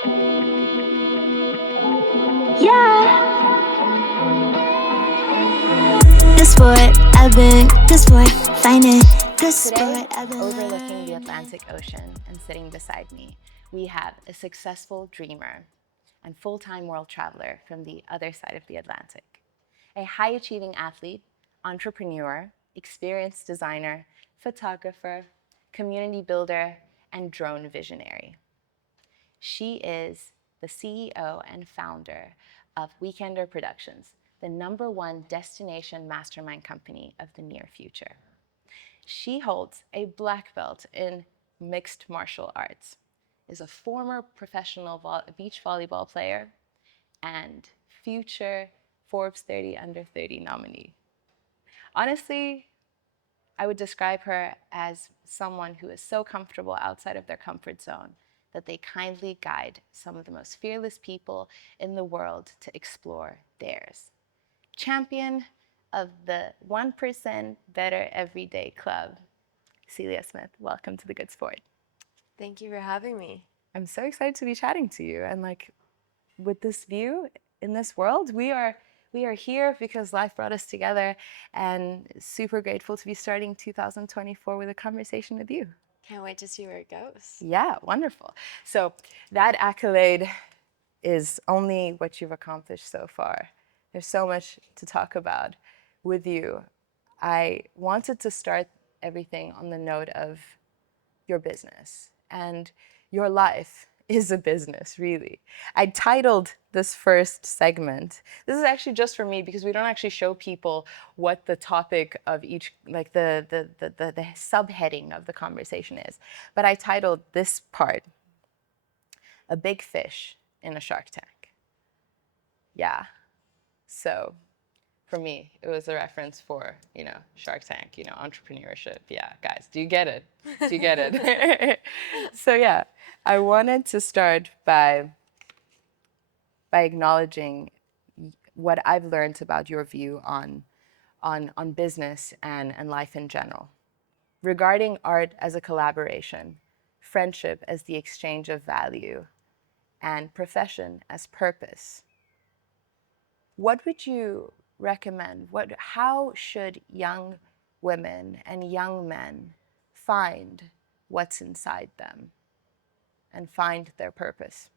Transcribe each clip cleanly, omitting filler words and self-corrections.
Today, overlooking the Atlantic Ocean and sitting beside me, we have a successful dreamer and full-time world traveler from the other side of the Atlantic. A high-achieving athlete, entrepreneur, experienced designer, photographer, community builder, and drone visionary. She is the CEO and founder of Weekender Productions, the #1 destination mastermind company of the near future. She holds a black belt in mixed martial arts, is a former professional beach volleyball player, and future Forbes 30 Under 30 nominee. Honestly, I would describe her as someone who is so comfortable outside of their comfort zone that they kindly guide some of the most fearless people in the world to explore theirs. Champion of the 1% Better Everyday Club, Celia Smith, welcome to The Good Sport. Thank you for having me. I'm so excited to be chatting to you. And with this view in this world, we are here because life brought us together, and super grateful to be starting 2024 with a conversation with you. Can't wait to see where it goes. Yeah, wonderful. So that accolade is only what you've accomplished so far. There's so much to talk about with you. I wanted to start everything on the note of your business, and your life is a business, really. I titled this first segment, this is actually just for me because we don't actually show people what the topic of each, like the subheading of the conversation is. But I titled this part, "A Big Fish in a Shark Tank." Yeah, so for me, it was a reference for, Shark Tank, entrepreneurship. Yeah, guys, do you get it? Do you get it? So yeah, I wanted to start by acknowledging what I've learned about your view on business and life in general. Regarding art as a collaboration, friendship as the exchange of value, and profession as purpose, what would you recommend? How should young women and young men find what's inside them and find their purpose?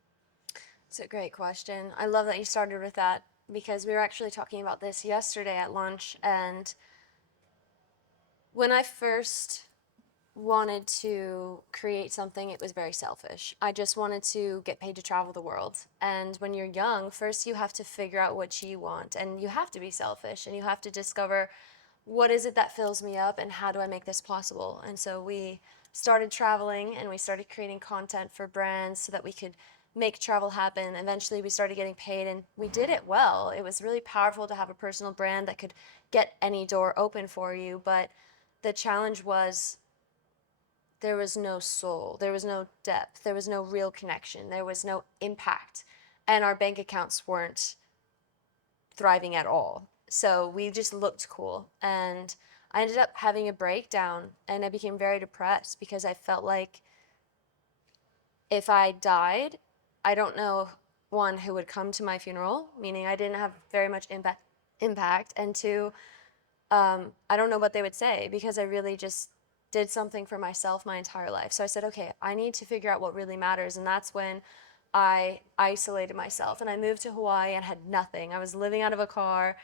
It's a great question. I love that you started with that because we were actually talking about this yesterday at lunch. And when I first wanted to create something, it was very selfish. I just wanted to get paid to travel the world. And when you're young, first you have to figure out what you want, and you have to be selfish, and you have to discover what is it that fills me up and how do I make this possible. And so we started traveling and we started creating content for brands so that we could make travel happen. Eventually we started getting paid, and we did it well. It was really powerful to have a personal brand that could get any door open for you. But the challenge was there was no soul, there was no depth, there was no real connection, there was no impact, and our bank accounts weren't thriving at all. So we just looked cool, and I ended up having a breakdown, and I became very depressed because I felt like if I died, I don't know, one, who would come to my funeral, meaning I didn't have very much impact, and two, I don't know what they would say because I really just did something for myself my entire life. So I said, okay, I need to figure out what really matters. And that's when I isolated myself, and I moved to Hawaii and had nothing. I was living out of a car.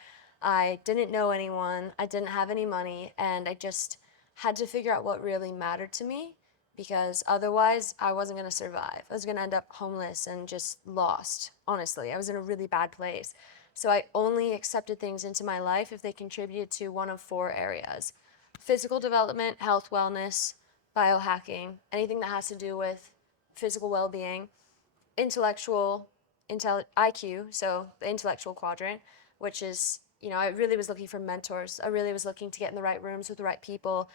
I didn't know anyone. I didn't have any money. And I just had to figure out what really mattered to me, because otherwise I wasn't going to survive. I was going to end up homeless and just lost. Honestly, I was in a really bad place. So I only accepted things into my life if they contributed to one of 4 areas: physical development, health, wellness, biohacking, anything that has to do with physical well-being, intellectual, IQ, so the intellectual quadrant, which is, I really was looking for mentors. I really was looking to get in the right rooms with the right people,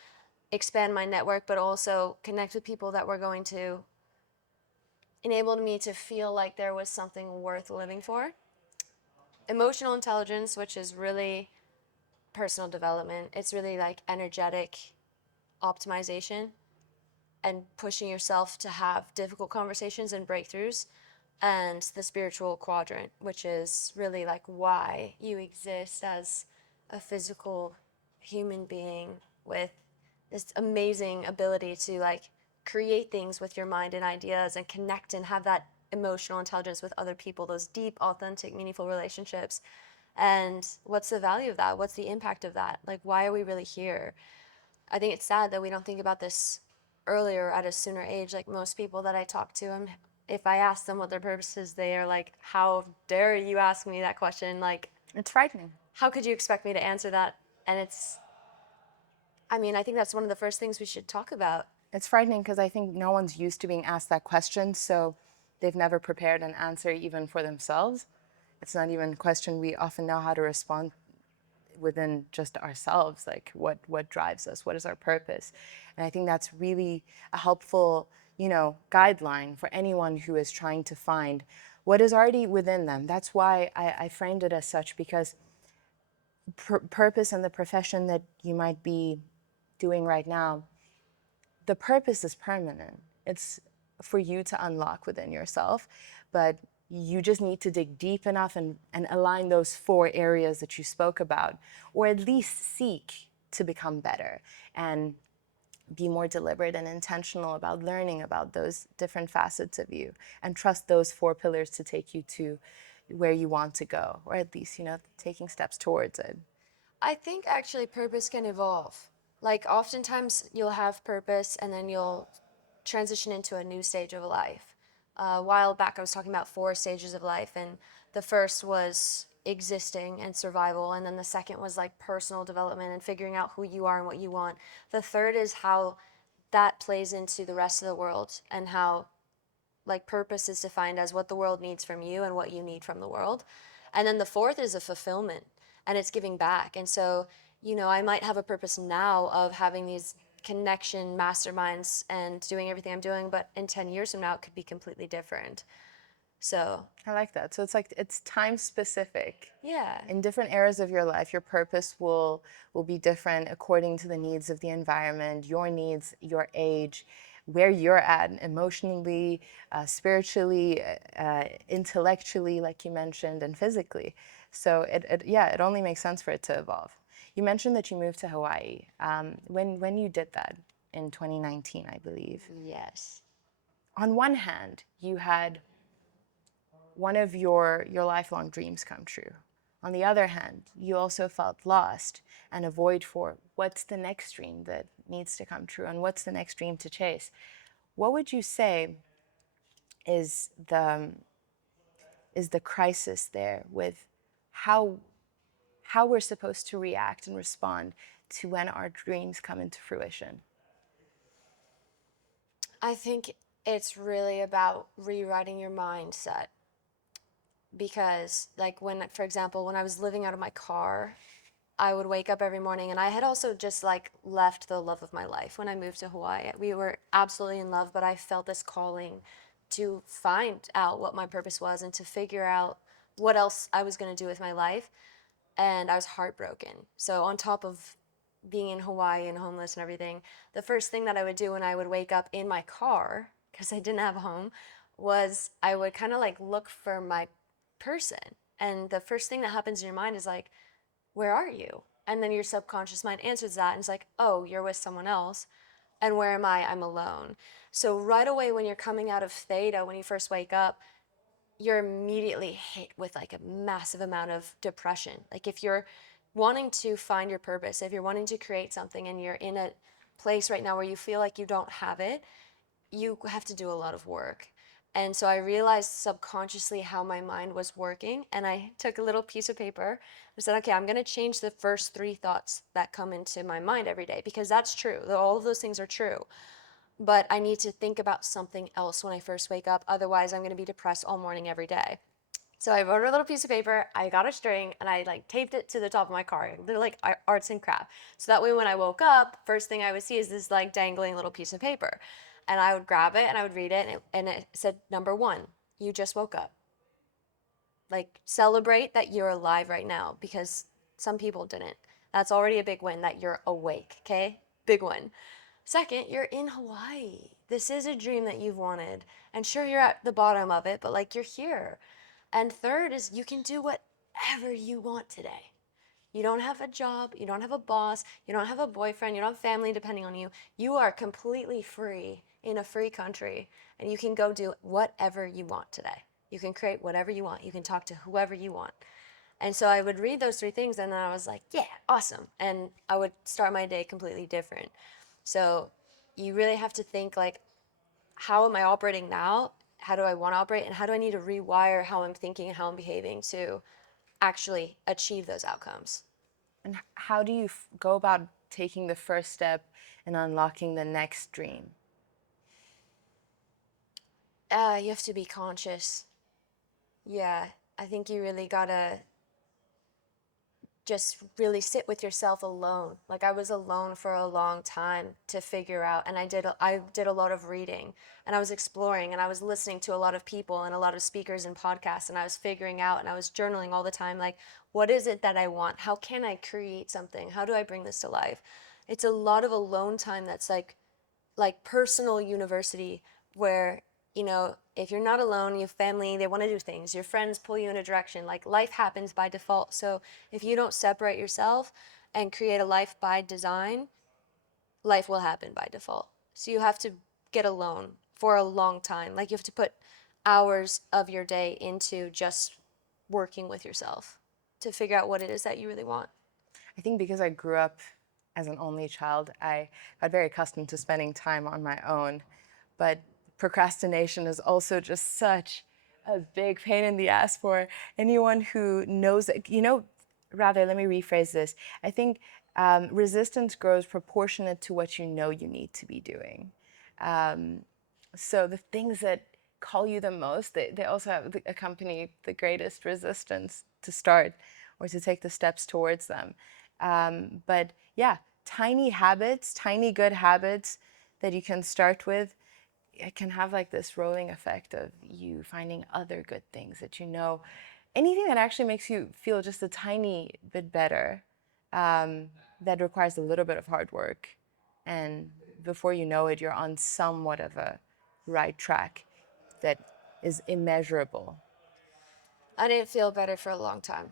expand my network, but also connect with people that were going to enable me to feel like there was something worth living for. Emotional intelligence, which is really personal development. It's really like energetic optimization and pushing yourself to have difficult conversations and breakthroughs. and the spiritual quadrant, which is really like why you exist as a physical human being with this amazing ability to like create things with your mind and ideas and connect and have that emotional intelligence with other people, those deep, authentic, meaningful relationships. And what's the value of that? What's the impact of that? Like, why are we really here? I think it's sad that we don't think about this earlier at a sooner age. Like most people that I talk to, if I ask them what their purpose is, they are like, "How dare you ask me that question? Like, It's frightening. how could you expect me to answer that?" And I mean, I think that's one of the first things we should talk about. It's frightening because I think no one's used to being asked that question, so they've never prepared an answer even for themselves. It's not even a question we often know how to respond within just ourselves, like what drives us, what is our purpose. And I think that's really a helpful, guideline for anyone who is trying to find what is already within them. That's why I framed it as such, because purpose and the profession that you might be doing right now, the purpose is permanent. It's for you to unlock within yourself, but you just need to dig deep enough and align those 4 areas that you spoke about, or at least seek to become better and be more deliberate and intentional about learning about those different facets of you, and trust those 4 pillars to take you to where you want to go, or at least, taking steps towards it. I think actually purpose can evolve. Like oftentimes you'll have purpose and then you'll transition into a new stage of life. A while back I was talking about 4 stages of life, and the first was existing and survival, and then the second was like personal development and figuring out who you are and what you want. The third is how that plays into the rest of the world, and how like purpose is defined as what the world needs from you and what you need from the world. And then the fourth is a fulfillment, and it's giving back. And so, I might have a purpose now of having these connection masterminds and doing everything I'm doing, but in 10 years from now, it could be completely different. So, I like that. So it's time specific. yeah. In different eras of your life, your purpose will be different according to the needs of the environment, your needs, your age, where you're at emotionally, spiritually, intellectually, like you mentioned, and physically. So it only makes sense for it to evolve. You mentioned that you moved to Hawaii. When you did that in 2019, I believe. Yes. On one hand, you had one of your lifelong dreams come true. On the other hand, you also felt lost and a void for what's the next dream that needs to come true and what's the next dream to chase. What would you say is the crisis there with how we're supposed to react and respond to when our dreams come into fruition? I think it's really about rewriting your mindset, because like for example, when I was living out of my car, I would wake up every morning, and I had also just like left the love of my life when I moved to Hawaii. We were absolutely in love, but I felt this calling to find out what my purpose was and to figure out what else I was going to do with my life. And I was heartbroken. So on top of being in Hawaii and homeless and everything, the first thing that I would do when I would wake up in my car, because I didn't have a home, was I would kind of like look for my person. And the first thing that happens in your mind is like, where are you? And then your subconscious mind answers that and it's like, oh, you're with someone else. And where am I? I'm alone. So right away when you're coming out of theta, when you first wake up, you're immediately hit with like a massive amount of depression. Like if you're wanting to find your purpose, if you're wanting to create something and you're in a place right now where you feel like you don't have it, you have to do a lot of work. And so I realized subconsciously how my mind was working, and I took a little piece of paper. I said, okay, I'm going to change the first 3 thoughts that come into my mind every day, because that's true. All of those things are true. But I need to think about something else when I first wake up. Otherwise, I'm going to be depressed all morning every day. So I wrote a little piece of paper, I got a string, and I like taped it to the top of my car. They're like arts and craft. So that way when I woke up, first thing I would see is this like dangling little piece of paper. And I would grab it and I would read it, and it said, number 1, you just woke up. Like celebrate that you're alive right now, because some people didn't. That's already a big win that you're awake, okay? Big one. Second, you're in Hawaii. This is a dream that you've wanted. And sure, you're at the bottom of it, but like you're here. And third is you can do whatever you want today. You don't have a job, you don't have a boss, you don't have a boyfriend, you don't have family depending on you. You are completely free in a free country, and you can go do whatever you want today. You can create whatever you want. You can talk to whoever you want. And so I would read those three things, and then I was like, yeah, awesome. And I would start my day completely different. So you really have to think like, how am I operating now? How do I want to operate? And how do I need to rewire how I'm thinking and how I'm behaving to actually achieve those outcomes? And how do you go about taking the first step and unlocking the next dream? You have to be conscious. Yeah, I think you really gotta just really sit with yourself alone. Like I was alone for a long time to figure out, and I did a lot of reading, and I was exploring, and I was listening to a lot of people and a lot of speakers and podcasts, and I was figuring out, and I was journaling all the time, like what is it that I want? How can I create something? How do I bring this to life? It's a lot of alone time that's like personal university where, if you're not alone, you have family, they want to do things, your friends pull you in a direction, like life happens by default. So if you don't separate yourself and create a life by design, life will happen by default. So you have to get alone for a long time. Like you have to put hours of your day into just working with yourself to figure out what it is that you really want. I think because I grew up as an only child, I got very accustomed to spending time on my own. But procrastination is also just such a big pain in the ass for anyone who knows it. Rather, let me rephrase this. I think resistance grows proportionate to what you know you need to be doing. Um, so the things that call you the most, they also accompany the greatest resistance to start or to take the steps towards them. But yeah, tiny habits, tiny good habits that you can start with, it can have like this rolling effect of you finding other good things that you know. Anything that actually makes you feel just a tiny bit better, that requires a little bit of hard work. And before you know it, you're on somewhat of a right track that is immeasurable. I didn't feel better for a long time.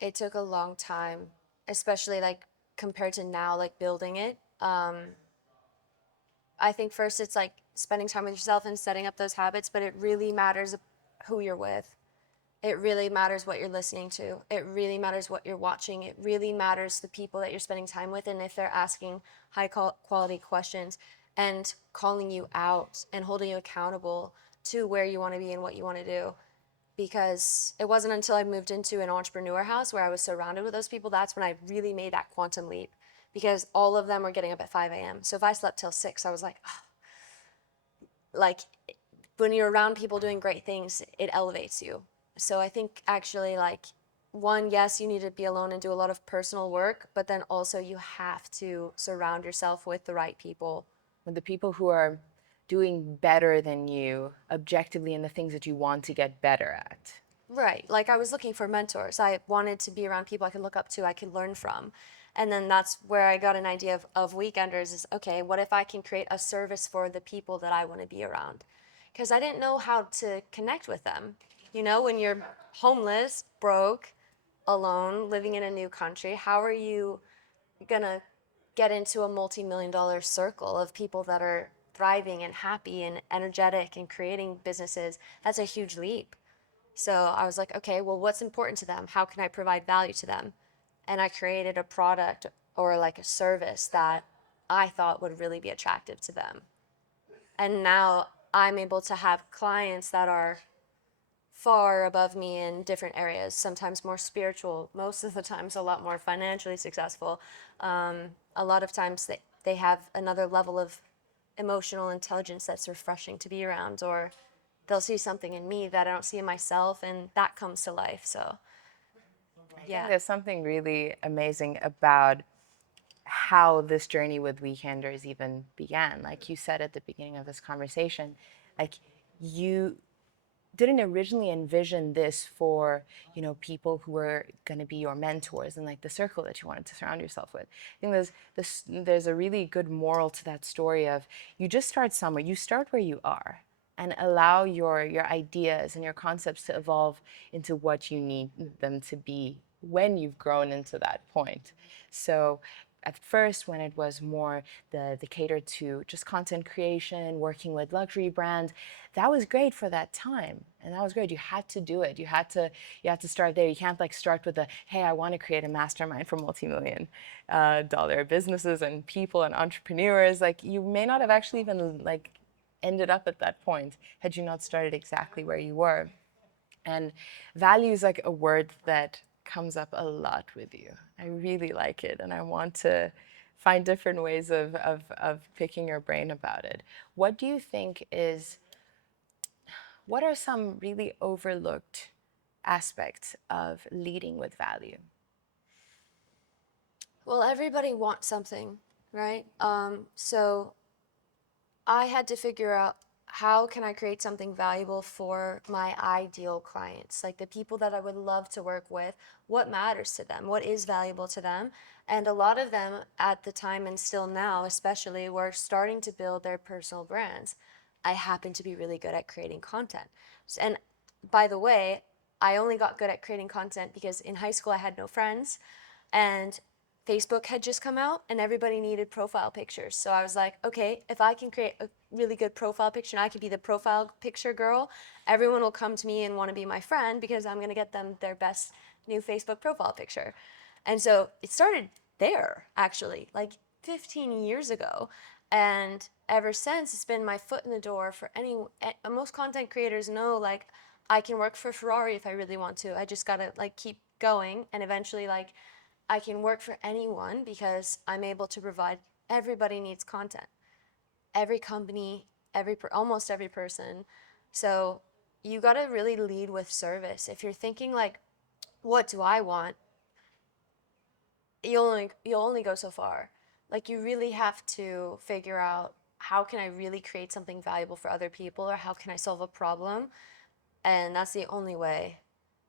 It took a long time, especially like compared to now, like building it. I think first it's like spending time with yourself and setting up those habits, but it really matters who you're with. It really matters what you're listening to. It really matters what you're watching. It really matters the people that you're spending time with, and if they're asking high quality questions and calling you out and holding you accountable to where you want to be and what you want to do. Because it wasn't until I moved into an entrepreneur house where I was surrounded with those people, that's when I really made that quantum leap. Because all of them were getting up at 5 a.m. So if I slept till 6, I was like, oh. Like when you're around people doing great things, it elevates you. So I think actually, like, one, yes, you need to be alone and do a lot of personal work, but then also you have to surround yourself with the right people. With the people who are doing better than you objectively in the things that you want to get better at. Right. Like I was looking for mentors. I wanted to be around people I could look up to, I could learn from. And then that's where I got an idea of weekenders is, okay, what if I can create a service for the people that I want to be around? Because I didn't know how to connect with them. When you're homeless, broke, alone, living in a new country, how are you going to get into a multi-million dollar circle of people that are thriving and happy and energetic and creating businesses? That's a huge leap. So I was like, okay, well, what's important to them? How can I provide value to them? And I created a product or like a service that I thought would really be attractive to them. And now I'm able to have clients that are far above me in different areas, sometimes more spiritual, most of the times a lot more financially successful. A lot of times they have another level of emotional intelligence that's refreshing to be around, or they'll see something in me that I don't see in myself, and that comes to life. So, I think yeah. there's something really amazing about how this journey with Weekenders even began. Like you said at the beginning of this conversation, like you didn't originally envision this for, people who were going to be your mentors and like the circle that you wanted to surround yourself with. I think there's a really good moral to that story of, you just start somewhere. You start where you are and allow your ideas and your concepts to evolve into what you need them to be when you've grown into that point. So at first, when it was more the catered to just content creation, working with luxury brands, that was great for that time, and that was great. You had to do it. You had to start there. You can't like start with hey, I want to create a mastermind for multi-million dollar businesses and people and entrepreneurs. Like, you may not have actually even like ended up at that point had you not started exactly where you were. And value is like a word that comes up a lot with you. I really like it, and I want to find different ways of picking your brain about it. What do you think what are some really overlooked aspects of leading with value? Well, everybody wants something, right? So I had to figure out, how can I create something valuable for my ideal clients, like the people that I would love to work with. What matters to them? What is valuable to them? And a lot of them at the time, and still now especially, were starting to build their personal brands. I happen to be really good at creating content. And by the way, I only got good at creating content because in high school I had no friends, and Facebook had just come out and everybody needed profile pictures. So I was like, okay, if I can create a really good profile picture and I can be the profile picture girl, everyone will come to me and want to be my friend because I'm going to get them their best new Facebook profile picture. And so it started there, actually, like 15 years ago. And ever since, it's been my foot in the door for most content creators know, like, I can work for Ferrari if I really want to. I just got to like keep going, and eventually, like, I can work for anyone because I'm able to provide. Everybody needs content. Every company, almost every person. So you got to really lead with service. If you're thinking like, what do I want? You'll only go so far. Like, you really have to figure out, how can I really create something valuable for other people, or how can I solve a problem? And that's the only way,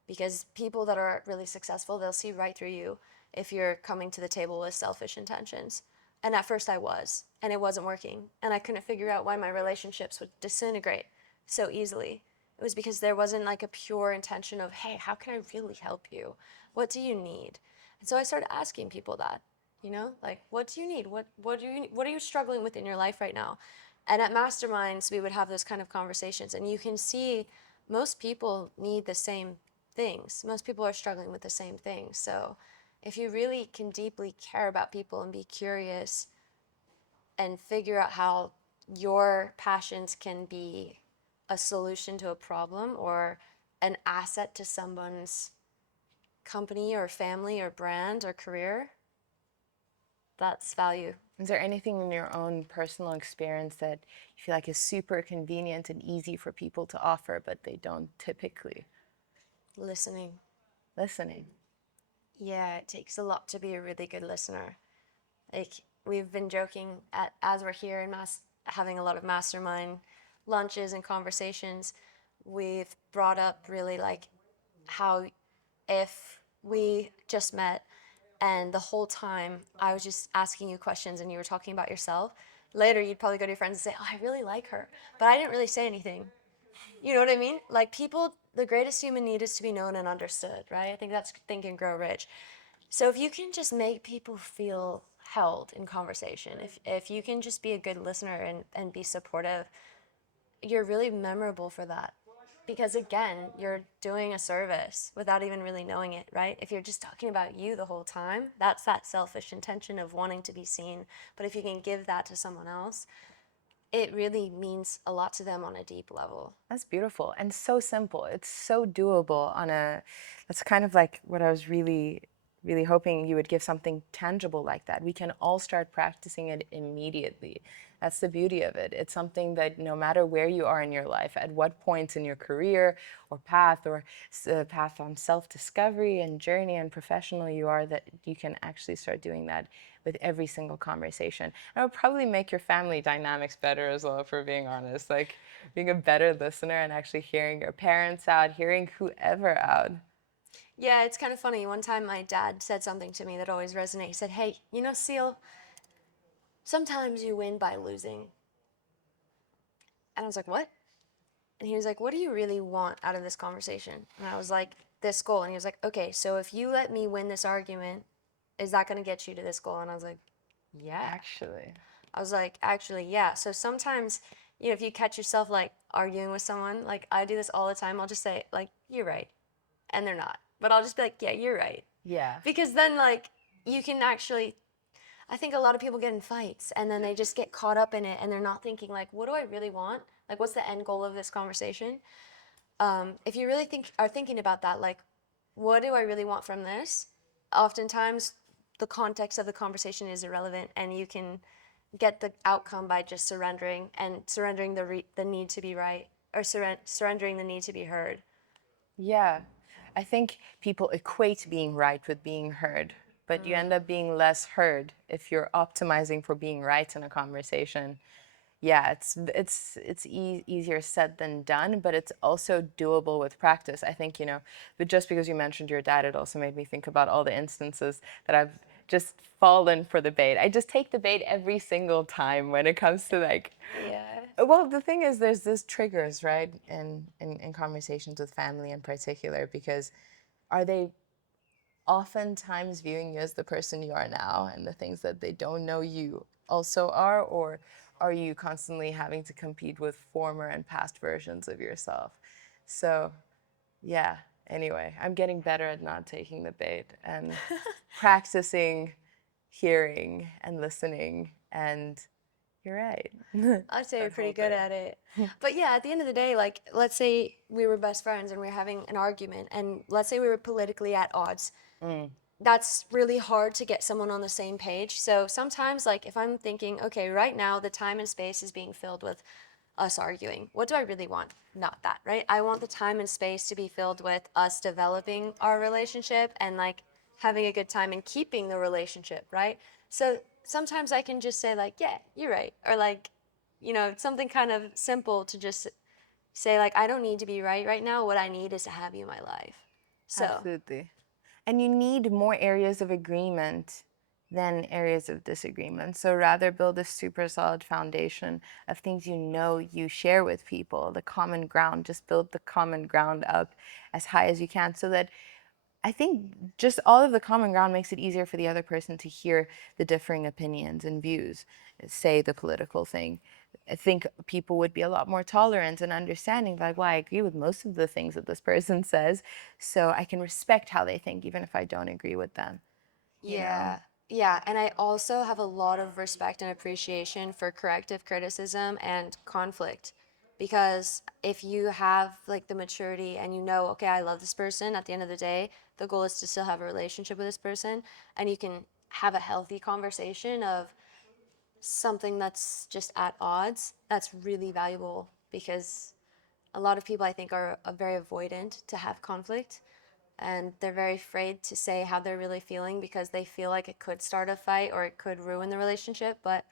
because people that are really successful, they'll see right through you if you're coming to the table with selfish intentions. And at first I was, and it wasn't working, and I couldn't figure out why my relationships would disintegrate so easily. It was because there wasn't like a pure intention of, hey, how can I really help you? What do you need? And so I started asking people that, like, what do you need? What are you struggling with in your life right now? And at masterminds, we would have those kind of conversations, and you can see most people need the same things. Most people are struggling with the same things. So if you really can deeply care about people and be curious and figure out how your passions can be a solution to a problem or an asset to someone's company or family or brand or career, that's value. Is there anything in your own personal experience that you feel like is super convenient and easy for people to offer, but they don't typically? Listening. Listening. Yeah, it takes a lot to be a really good listener. Like, we've been joking as we're here and having a lot of mastermind lunches and conversations, we've brought up really like how, if we just met and the whole time I was just asking you questions and you were talking about yourself, later you'd probably go to your friends and say, oh, I really like her, but I didn't really say anything. You know what I mean? Like, people, the greatest human need is to be known and understood, right? I think that's Think and Grow Rich. So if you can just make people feel held in conversation, if you can just be a good listener and be supportive, you're really memorable for that. Because again, you're doing a service without even really knowing it, right? If you're just talking about you the whole time, that's that selfish intention of wanting to be seen. But if you can give that to someone else, it really means a lot to them on a deep level. That's beautiful and so simple. It's so doable that's kind of like what I was really, really hoping you would give something tangible like that. We can all start practicing it immediately. That's the beauty of it. It's something that no matter where you are in your life, at what point in your career or path or path on self-discovery and journey and professional you are, that you can actually start doing that with every single conversation. And it would probably make your family dynamics better as well, if we're being honest. Like being a better listener and actually hearing your parents out, hearing whoever out. Yeah, it's kind of funny. One time my dad said something to me that always resonated. He said, "Hey, you know, Seal, sometimes you win by losing." And I was like, "What?" And he was like, "What do you really want out of this conversation?" And I was like, "This goal." And he was like, "Okay, so if you let me win this argument, is that going to get you to this goal?" And I was like, "Yeah." Actually. I was like, "Actually, yeah." So sometimes, you know, if you catch yourself like arguing with someone, like I do this all the time, I'll just say, like, "You're right." And they're not. But I'll just be like, "Yeah, you're right." Yeah. Because then, like, you can actually, I think a lot of people get in fights and then they just get caught up in it and they're not thinking, like, what do I really want? Like, what's the end goal of this conversation? If you really are thinking about that, like, what do I really want from this? Oftentimes, the context of the conversation is irrelevant, and you can get the outcome by just surrendering the need to be right, or surrendering the need to be heard. Yeah. I think people equate being right with being heard, but you end up being less heard if you're optimizing for being right in a conversation. Yeah, easier said than done, but it's also doable with practice. I think, but just because you mentioned your dad, it also made me think about all the instances that I've just fallen for the bait. I just take the bait every single time when it comes to like, Yeah. well, the thing is, there's this triggers, right, in conversations with family in particular, because are they oftentimes viewing you as the person you are now and the things that they don't know you also are, or are you constantly having to compete with former and past versions of yourself? So, yeah, anyway, I'm getting better at not taking the bait and practicing hearing and listening, and you're right. I'd say you're That pretty whole good thing. at it. But yeah, at the end of the day, like, let's say we were best friends and we were having an argument, and let's say we were politically at odds. That's really hard to get someone on the same page. So sometimes, like, if I'm thinking, okay, right now the time and space is being filled with us arguing, what do I really want? Not that, right? I want the time and space to be filled with us developing our relationship and, like, having a good time and keeping the relationship, right? So sometimes I can just say, like, yeah, you're right. Or, like, you know, something kind of simple to just say, like, I don't need to be right now. What I need is to have you in my life. So, Absolutely. And you need more areas of agreement than areas of disagreement. So rather build a super solid foundation of things you share with people, the common ground. Just build the common ground up as high as you can, so that I think just all of the common ground makes it easier for the other person to hear the differing opinions and views, say the political thing. I think people would be a lot more tolerant and understanding, like, well, I agree with most of the things that this person says, so I can respect how they think, even if I don't agree with them, you know? yeah. Yeah, and I also have a lot of respect and appreciation for corrective criticism and conflict, because if you have like the maturity and you know, okay, I love this person, at the end of the day, the goal is to still have a relationship with this person, and you can have a healthy conversation of something that's just at odds. That's really valuable, because a lot of people I think are very avoidant to have conflict, and they're very afraid to say how they're really feeling because they feel like it could start a fight or it could ruin the relationship. But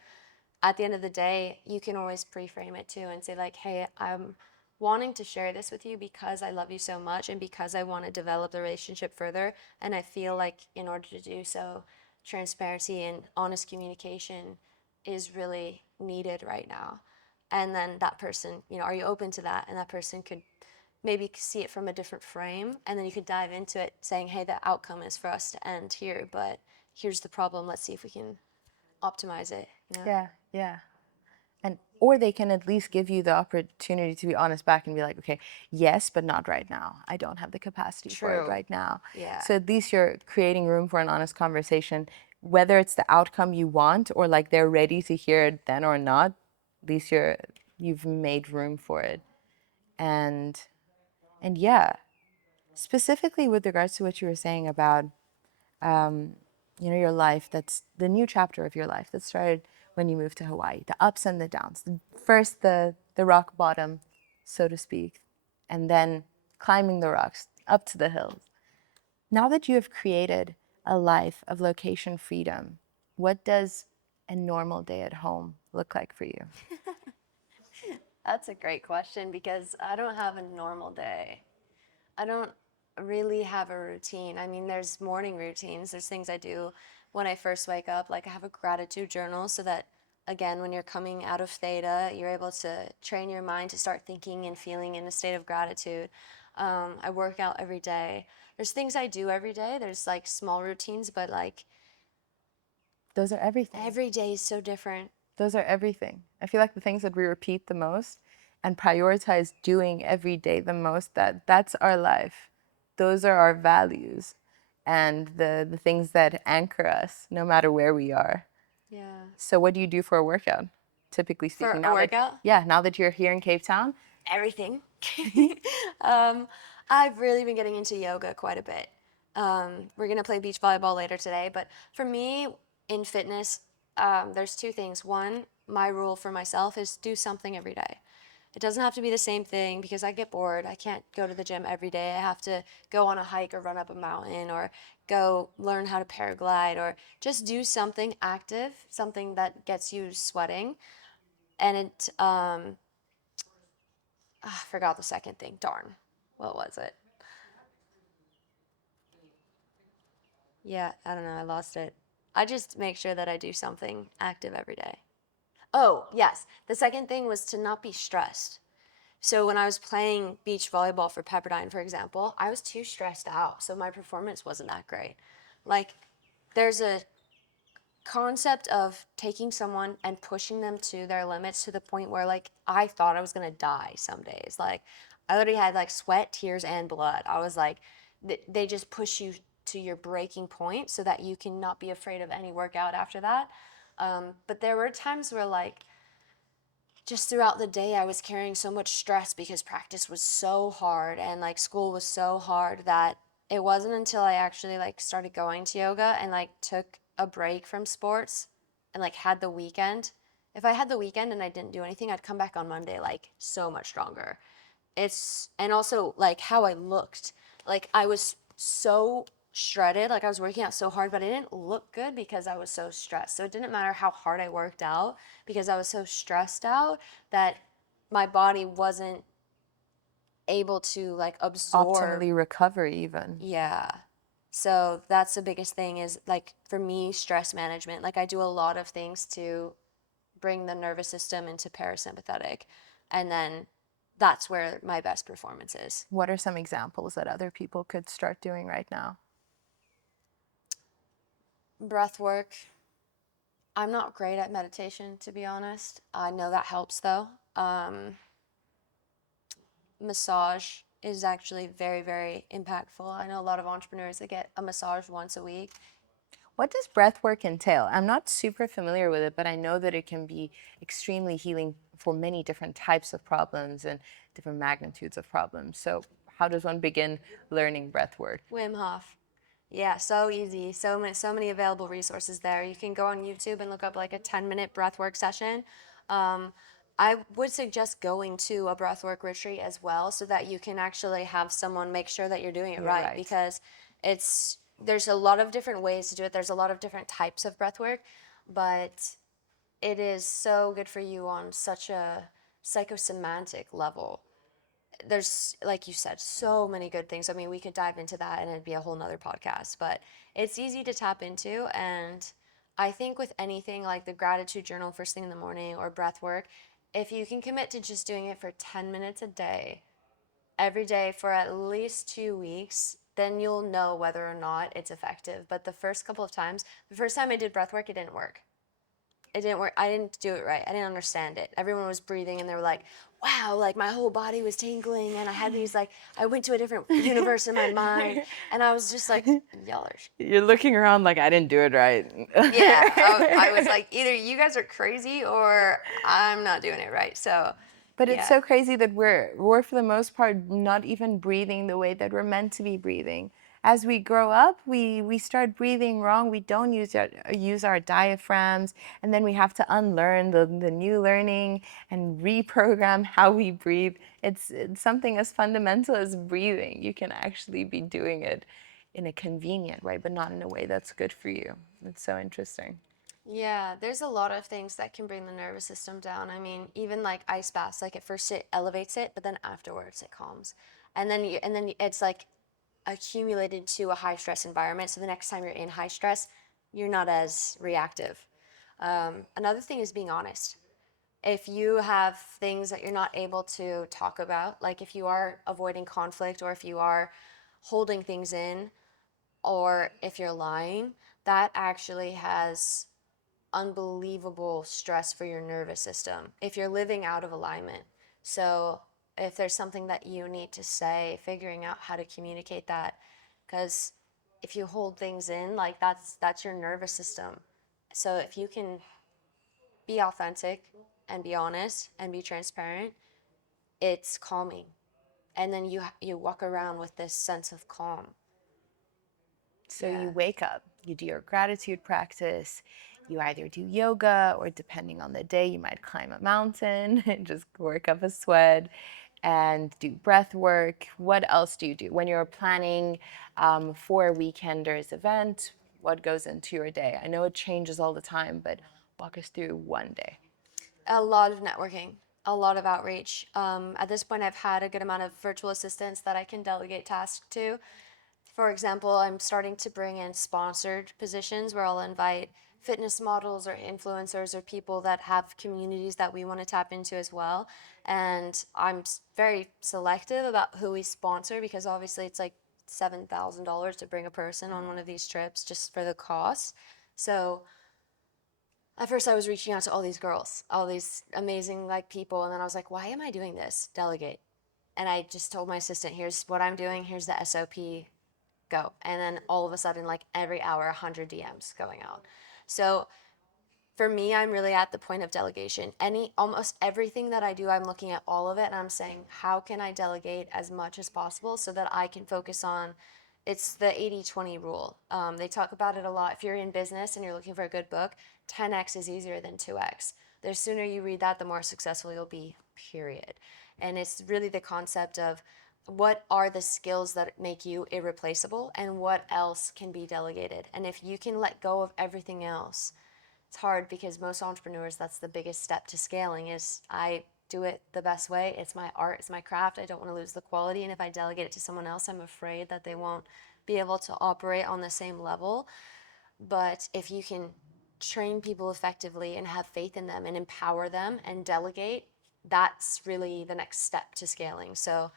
at the end of the day, you can always pre-frame it too and say, like, hey, I'm wanting to share this with you because I love you so much and because I want to develop the relationship further, and I feel like in order to do so, transparency and honest communication is really needed right now. And then that person, you know, are you open to that? And that person could maybe see it from a different frame, and then you could dive into it saying, hey, the outcome is for us to end here, but here's the problem, let's see if we can optimize it, you know? Yeah, yeah. And or they can at least give you the opportunity to be honest back and be like, okay, yes, but not right now. I don't have the capacity for it True. right now. Yeah. So at least you're creating room for an honest conversation, whether it's the outcome you want or like they're ready to hear it then or not. At least you've made room for it. And yeah, specifically with regards to what you were saying about your life, that's the new chapter of your life that started when you moved to Hawaii, the ups and the downs. First, the rock bottom, so to speak, and then climbing the rocks up to the hills. Now that you have created a life of location freedom, what does a normal day at home look like for you? That's a great question because I don't have a normal day. I don't really have a routine. I mean, there's morning routines, there's things I do when I first wake up. Like, I have a gratitude journal so that, again, when you're coming out of theta, you're able to train your mind to start thinking and feeling in a state of gratitude. I work out every day. There's things I do every day. There's like small routines, but like Those are everything. every day is so different. Those are everything. I feel like the things that we repeat the most and prioritize doing every day the most, that's our life. Those are our values and the things that anchor us no matter where we are. Yeah. So what do you do for a workout, typically For speaking? a workout? Yeah, now that you're here in Cape Town. Everything. I've really been getting into yoga quite a bit. We're going to play beach volleyball later today, but for me in fitness, there's two things. One, my rule for myself is do something every day. It doesn't have to be the same thing because I get bored. I can't go to the gym every day. I have to go on a hike or run up a mountain or go learn how to paraglide or just do something active, something that gets you sweating. And I forgot the second thing. Darn. What was it? Yeah, I don't know. I lost it. I just make sure that I do something active every day. Oh, yes. The second thing was to not be stressed. So when I was playing beach volleyball for Pepperdine, for example, I was too stressed out. So my performance wasn't that great. Like, there's a concept of taking someone and pushing them to their limits to the point where, like, I thought I was going to die some days. Like, I literally had like sweat, tears, and blood. I was like, they just push you to your breaking point so that you can not be afraid of any workout after that. But there were times where, like, just throughout the day, I was carrying so much stress because practice was so hard and like school was so hard that it wasn't until I actually like started going to yoga and like took a break from sports and like had the weekend. If I had the weekend and I didn't do anything, I'd come back on Monday like so much stronger. And also like how I looked. Like, I was so shredded, like I was working out so hard, but I didn't look good because I was so stressed. So it didn't matter how hard I worked out because I was so stressed out that my body wasn't able to like absorb. Optimally recover even. Yeah. So that's the biggest thing is like for me, stress management. Like, I do a lot of things to bring the nervous system into parasympathetic, and then that's where my best performance is. What are some examples that other people could start doing right now? Breath work. I'm not great at meditation, to be honest. I know that helps though. Massage is actually very, very impactful. I know a lot of entrepreneurs that get a massage once a week. What does breath work entail? I'm not super familiar with it, but I know that it can be extremely healing for many different types of problems and different magnitudes of problems. So how does one begin learning breath work? Wim Hof. Yeah, so easy. So many available resources there. You can go on YouTube and look up like a 10-minute breathwork session. I would suggest going to a breathwork retreat as well so that you can actually have someone make sure that you're doing it right, because there's a lot of different ways to do it. There's a lot of different types of breathwork, but it is so good for you on such a psychosomatic level. There's, like you said, so many good things. I mean, we could dive into that and it'd be a whole nother podcast, but it's easy to tap into. And I think with anything like the gratitude journal first thing in the morning or breath work, if you can commit to just doing it for 10 minutes a day, every day for at least 2 weeks, then you'll know whether or not it's effective. But the first couple of times, the first time I did breath work, it didn't work. It didn't work. I didn't do it right. I didn't understand it. Everyone was breathing and they were like, wow, like my whole body was tingling and I had these like, I went to a different universe in my mind. And I was just like, y'all are. You're looking around like I didn't do it right. Yeah, I was like, either you guys are crazy or I'm not doing it right. So. But yeah. it's so crazy that we're for the most part not even breathing the way that we're meant to be breathing. as we grow up, we start breathing wrong. We don't use our diaphragms, and then we have to unlearn the new learning and reprogram how we breathe. It's something as fundamental as breathing. You can actually be doing it in a convenient way, but not in a way that's good for you. It's so interesting. Yeah, there's a lot of things that can bring the nervous system down. I mean, even like ice baths, like at first it elevates it, but then afterwards it calms. And then it's like accumulated to a high stress environment. So the next time you're in high stress, you're not as reactive. Another thing is being honest. If you have things that you're not able to talk about, like if you are avoiding conflict or if you are holding things in or if you're lying, that actually has unbelievable stress for your nervous system if you're living out of alignment. So, if there's something that you need to say, figuring out how to communicate that, because if you hold things in, like that's your nervous system. So, if you can be authentic and be honest and be transparent, it's calming. And then you walk around with this sense of calm. So you Yeah. wake up, you do your gratitude practice, you either do yoga or depending on the day, you might climb a mountain and just work up a sweat and do breath work. What else do you do? When you're planning for a weekender's event, what goes into your day? I know it changes all the time, but walk us through one day. A lot of networking, a lot of outreach. At this point, I've had a good amount of virtual assistants that I can delegate tasks to. For example, I'm starting to bring in sponsored positions where I'll invite fitness models or influencers or people that have communities that we want to tap into as well. And I'm very selective about who we sponsor because obviously it's like $7,000 to bring a person on one of these trips just for the cost. So at first I was reaching out to all these girls, all these amazing like people, and then I was like, why am I doing this? Delegate. And I just told my assistant, here's what I'm doing, here's the SOP, go. And then all of a sudden, like every hour, 100 DMs going out. So for me, I'm really at the point of delegation. Almost everything that I do, I'm looking at all of it and I'm saying, how can I delegate as much as possible so that I can focus on it's the 80-20 rule. They talk about it a lot. If you're in business and you're looking for a good book, 10x is easier than 2x. The sooner you read that, the more successful you'll be, period. And it's really the concept of what are the skills that make you irreplaceable and what else can be delegated. And if you can let go of everything else, it's hard because most entrepreneurs, that's the biggest step to scaling is I do it the best way. It's my art, it's my craft. I don't want to lose the quality. And if I delegate it to someone else, I'm afraid that they won't be able to operate on the same level. But if you can train people effectively and have faith in them and empower them and delegate, that's really the next step to scaling. So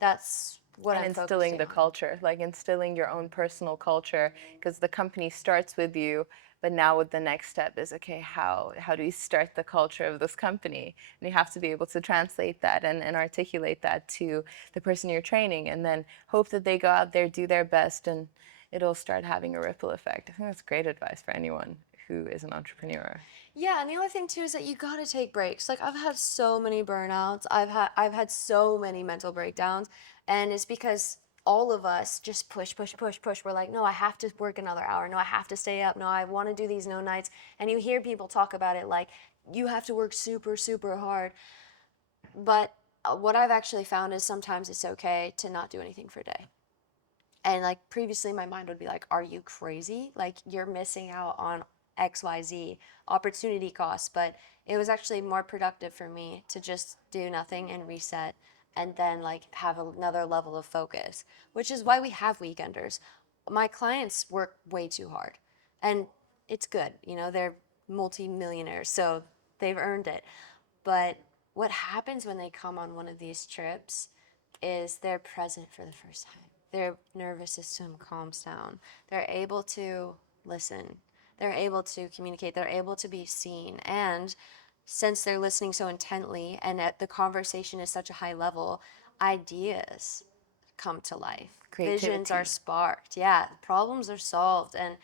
that's what And I'm instilling focusing the on. culture, like instilling your own personal culture, because the company starts with you, but now with the next step is okay, how do we start the culture of this company? And you have to be able to translate that and articulate that to the person you're training, and then hope that they go out there, do their best, and it'll start having a ripple effect. I think that's great advice for anyone who is an entrepreneur. Yeah, and the other thing too is that you gotta take breaks. Like I've had so many burnouts. I've had so many mental breakdowns, and it's because all of us just push, push, push, push. We're like, no, I have to work another hour. No, I have to stay up. No, I want to do these no nights. And you hear people talk about it like you have to work super, super hard. But what I've actually found is sometimes it's okay to not do anything for a day. And like previously, my mind would be like, are you crazy? Like, you're missing out on XYZ opportunity costs. But it was actually more productive for me to just do nothing and reset and then like have another level of focus, which is why we have weekenders. My clients work way too hard and it's good. They're multimillionaires, so they've earned it. But what happens when they come on one of these trips is they're present for the first time. Their nervous system calms down. They're able to listen. They're able to communicate. They're able to be seen. And since they're listening so intently and the conversation is such a high level, ideas come to life. Visions are Creativity. sparked. Yeah, problems are solved. And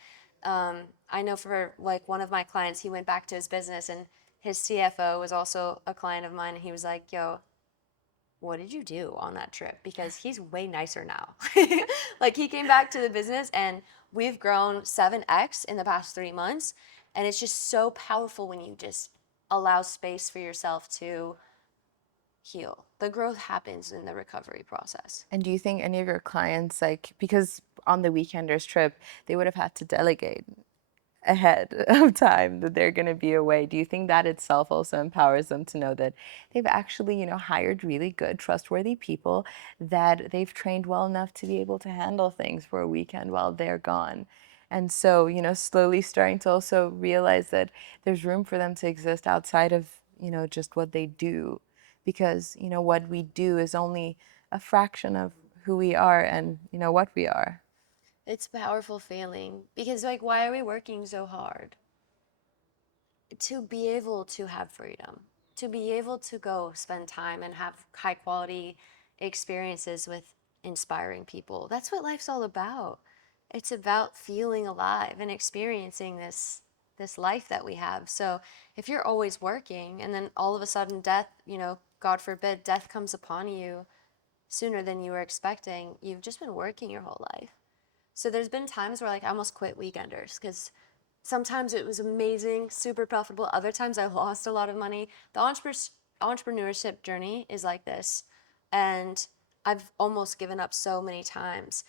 I know for like one of my clients, he went back to his business and his CFO was also a client of mine. And he was like, yo, what did you do on that trip? Because he's way nicer now. Like he came back to the business and we've grown 7x in the past 3 months. And it's just so powerful when you just allow space for yourself to heal. The growth happens in the recovery process. And do you think any of your clients, like, because on the weekenders trip, they would have had to delegate ahead of time that they're going to be away. Do you think that itself also empowers them to know that they've actually, hired really good, trustworthy people that they've trained well enough to be able to handle things for a weekend while they're gone? And so, slowly starting to also realize that there's room for them to exist outside of, just what they do. Because, what we do is only a fraction of who we are and, what we are. It's a powerful feeling because, like, why are we working so hard? To be able to have freedom, to be able to go spend time and have high quality experiences with inspiring people. That's what life's all about. It's about feeling alive and experiencing this life that we have. So if you're always working and then all of a sudden death, God forbid, death comes upon you sooner than you were expecting, you've just been working your whole life. So there's been times where like I almost quit weekenders because sometimes it was amazing, super profitable. Other times I lost a lot of money. The entrepreneurship journey is like this. And I've almost given up so many times.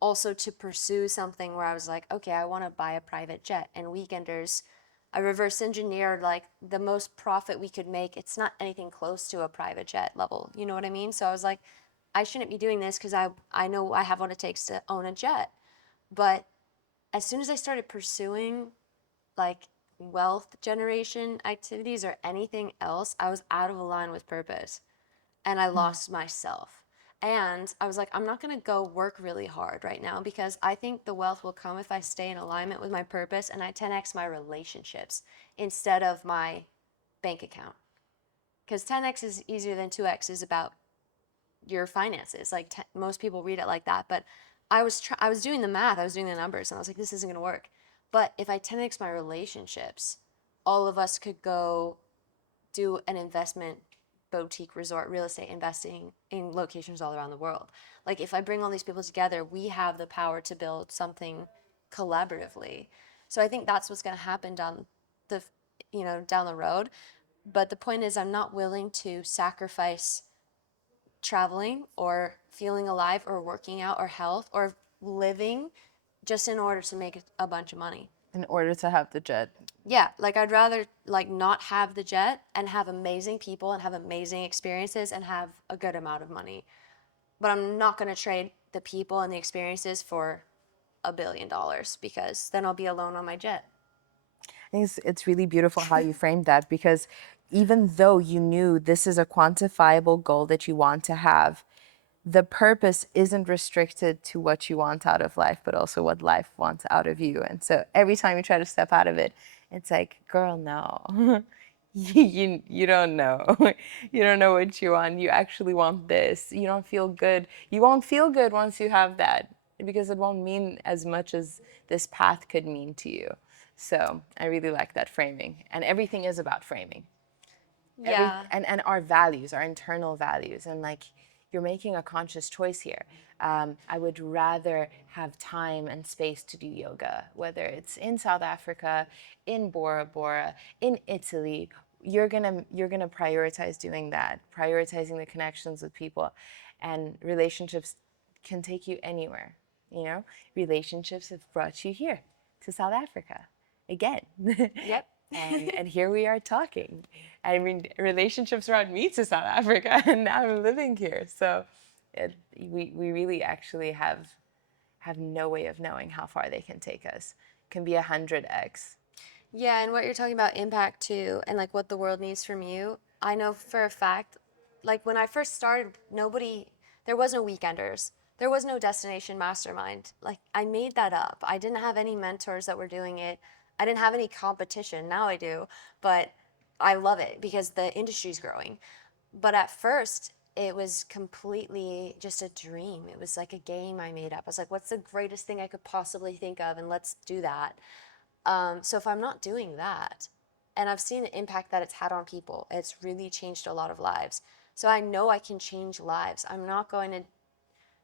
Also to pursue something where I was like, okay, I want to buy a private jet. And weekenders, I reverse engineered like the most profit we could make. It's not anything close to a private jet level. You know what I mean? So I was like, I shouldn't be doing this because I know I have what it takes to own a jet. But as soon as I started pursuing like wealth generation activities or anything else, I was out of line with purpose and I lost myself. And I was like, I'm not going to go work really hard right now because I think the wealth will come if I stay in alignment with my purpose and I 10x my relationships instead of my bank account. Because 10x is easier than 2x is about your finances. Like most people read it like that, but I was doing the math, I was doing the numbers, and I was like, this isn't gonna work. But if I 10x my relationships, all of us could go do an investment boutique resort real estate investing in locations all around the world. Like if I bring all these people together, we have the power to build something collaboratively. So I think that's what's going to happen the down the road. But the point is I'm not willing to sacrifice traveling or feeling alive or working out or health or living just in order to make a bunch of money. In order to have the jet. Yeah, like I'd rather like not have the jet and have amazing people and have amazing experiences and have a good amount of money. But I'm not going to trade the people and the experiences for $1 billion because then I'll be alone on my jet. I think it's really beautiful how you framed that because even though you knew this is a quantifiable goal that you want to have, the purpose isn't restricted to what you want out of life, but also what life wants out of you. And so every time you try to step out of it, it's like, girl, no. You don't know. You don't know what you want. You actually want this. You don't feel good. You won't feel good once you have that because it won't mean as much as this path could mean to you. So I really like that framing. And everything is about framing. Yeah. And our values, our internal values, and like you're making a conscious choice here. I would rather have time and space to do yoga, whether it's in South Africa, in Bora Bora, in Italy. You're gonna prioritize doing that, prioritizing the connections with people, and relationships can take you anywhere. You know, relationships have brought you here to South Africa again. Yep. And here we are talking. I mean, relationships brought me to South Africa, and now I'm living here. So, we really actually have no way of knowing how far they can take us. It can be 100x. Yeah, and what you're talking about impact too, and like what the world needs from you. I know for a fact, like when I first started, there was no weekenders. There was no destination mastermind. Like I made that up. I didn't have any mentors that were doing it. I didn't have any competition. Now I do, but I love it because the industry's growing. But at first, it was completely just a dream. It was like a game I made up. I was like, what's the greatest thing I could possibly think of? And let's do that. So if I'm not doing that, and I've seen the impact that it's had on people, it's really changed a lot of lives. So I know I can change lives. I'm not going to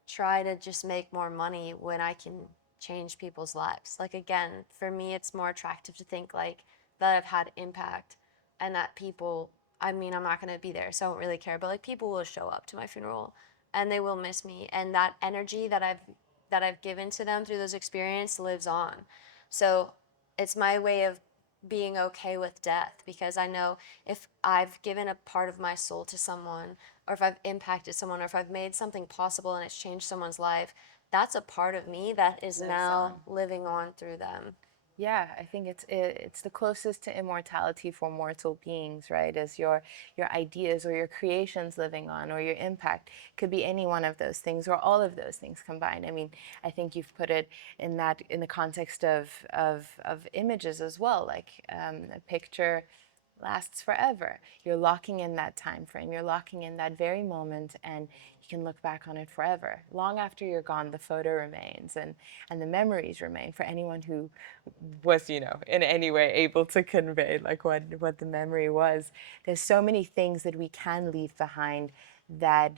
try to just make more money when I can change people's lives. Like, again, for me, it's more attractive to think like that I've had impact and that people, I mean, I'm not going to be there, so I don't really care, but like people will show up to my funeral and they will miss me. And that energy that I've given to them through those experiences lives on. So it's my way of being okay with death, because I know if I've given a part of my soul to someone, or if I've impacted someone, or if I've made something possible and it's changed someone's life, that's a part of me that is Lives now on. living on through them. Yeah, I think it's the closest to immortality for mortal beings, right? As your ideas or your creations living on, or your impact could be any one of those things or all of those things combined. I mean, I think you've put it in the context of images as well, like a picture lasts forever. You're locking in that time frame. You're locking in that very moment, and you can look back on it forever. Long after you're gone, the photo remains, and the memories remain for anyone who was, in any way able to convey like what the memory was. There's so many things that we can leave behind that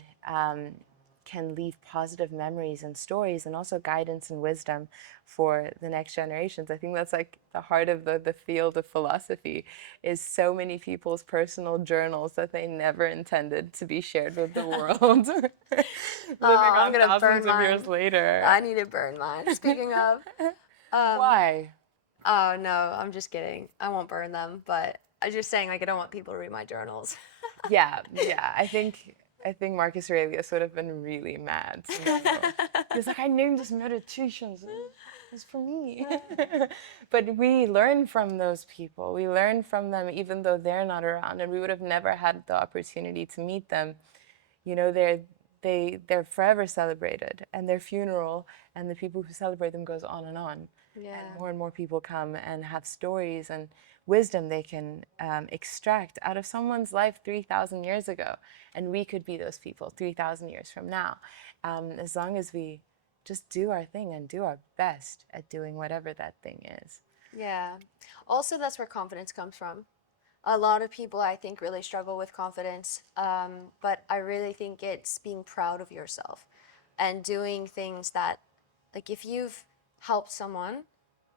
can leave positive memories and stories, and also guidance and wisdom for the next generations. I think that's like the heart of the field of philosophy, is so many people's personal journals that they never intended to be shared with the world, living Oh, I'm on gonna burn thousands of mine. years later. I need to burn mine. Speaking of, um, Why? oh no, I'm just kidding. I won't burn them, but I'm just saying, like, I don't want people to read my journals. Yeah, yeah. I think Marcus Aurelius would have been really mad to know. He was like, I named this meditations. It's for me. But we learn from those people. We learn from them even though they're not around, and we would have never had the opportunity to meet them. They're forever celebrated, and their funeral and the people who celebrate them goes on, Yeah. and more people come and have stories and wisdom they can extract out of someone's life 3,000 years ago, and we could be those people 3,000 years from now, as long as we just do our thing and do our best at doing whatever that thing is. Yeah. Also, that's where confidence comes from. A lot of people, I think, really struggle with confidence, but I really think it's being proud of yourself and doing things that, like, if you've helped someone,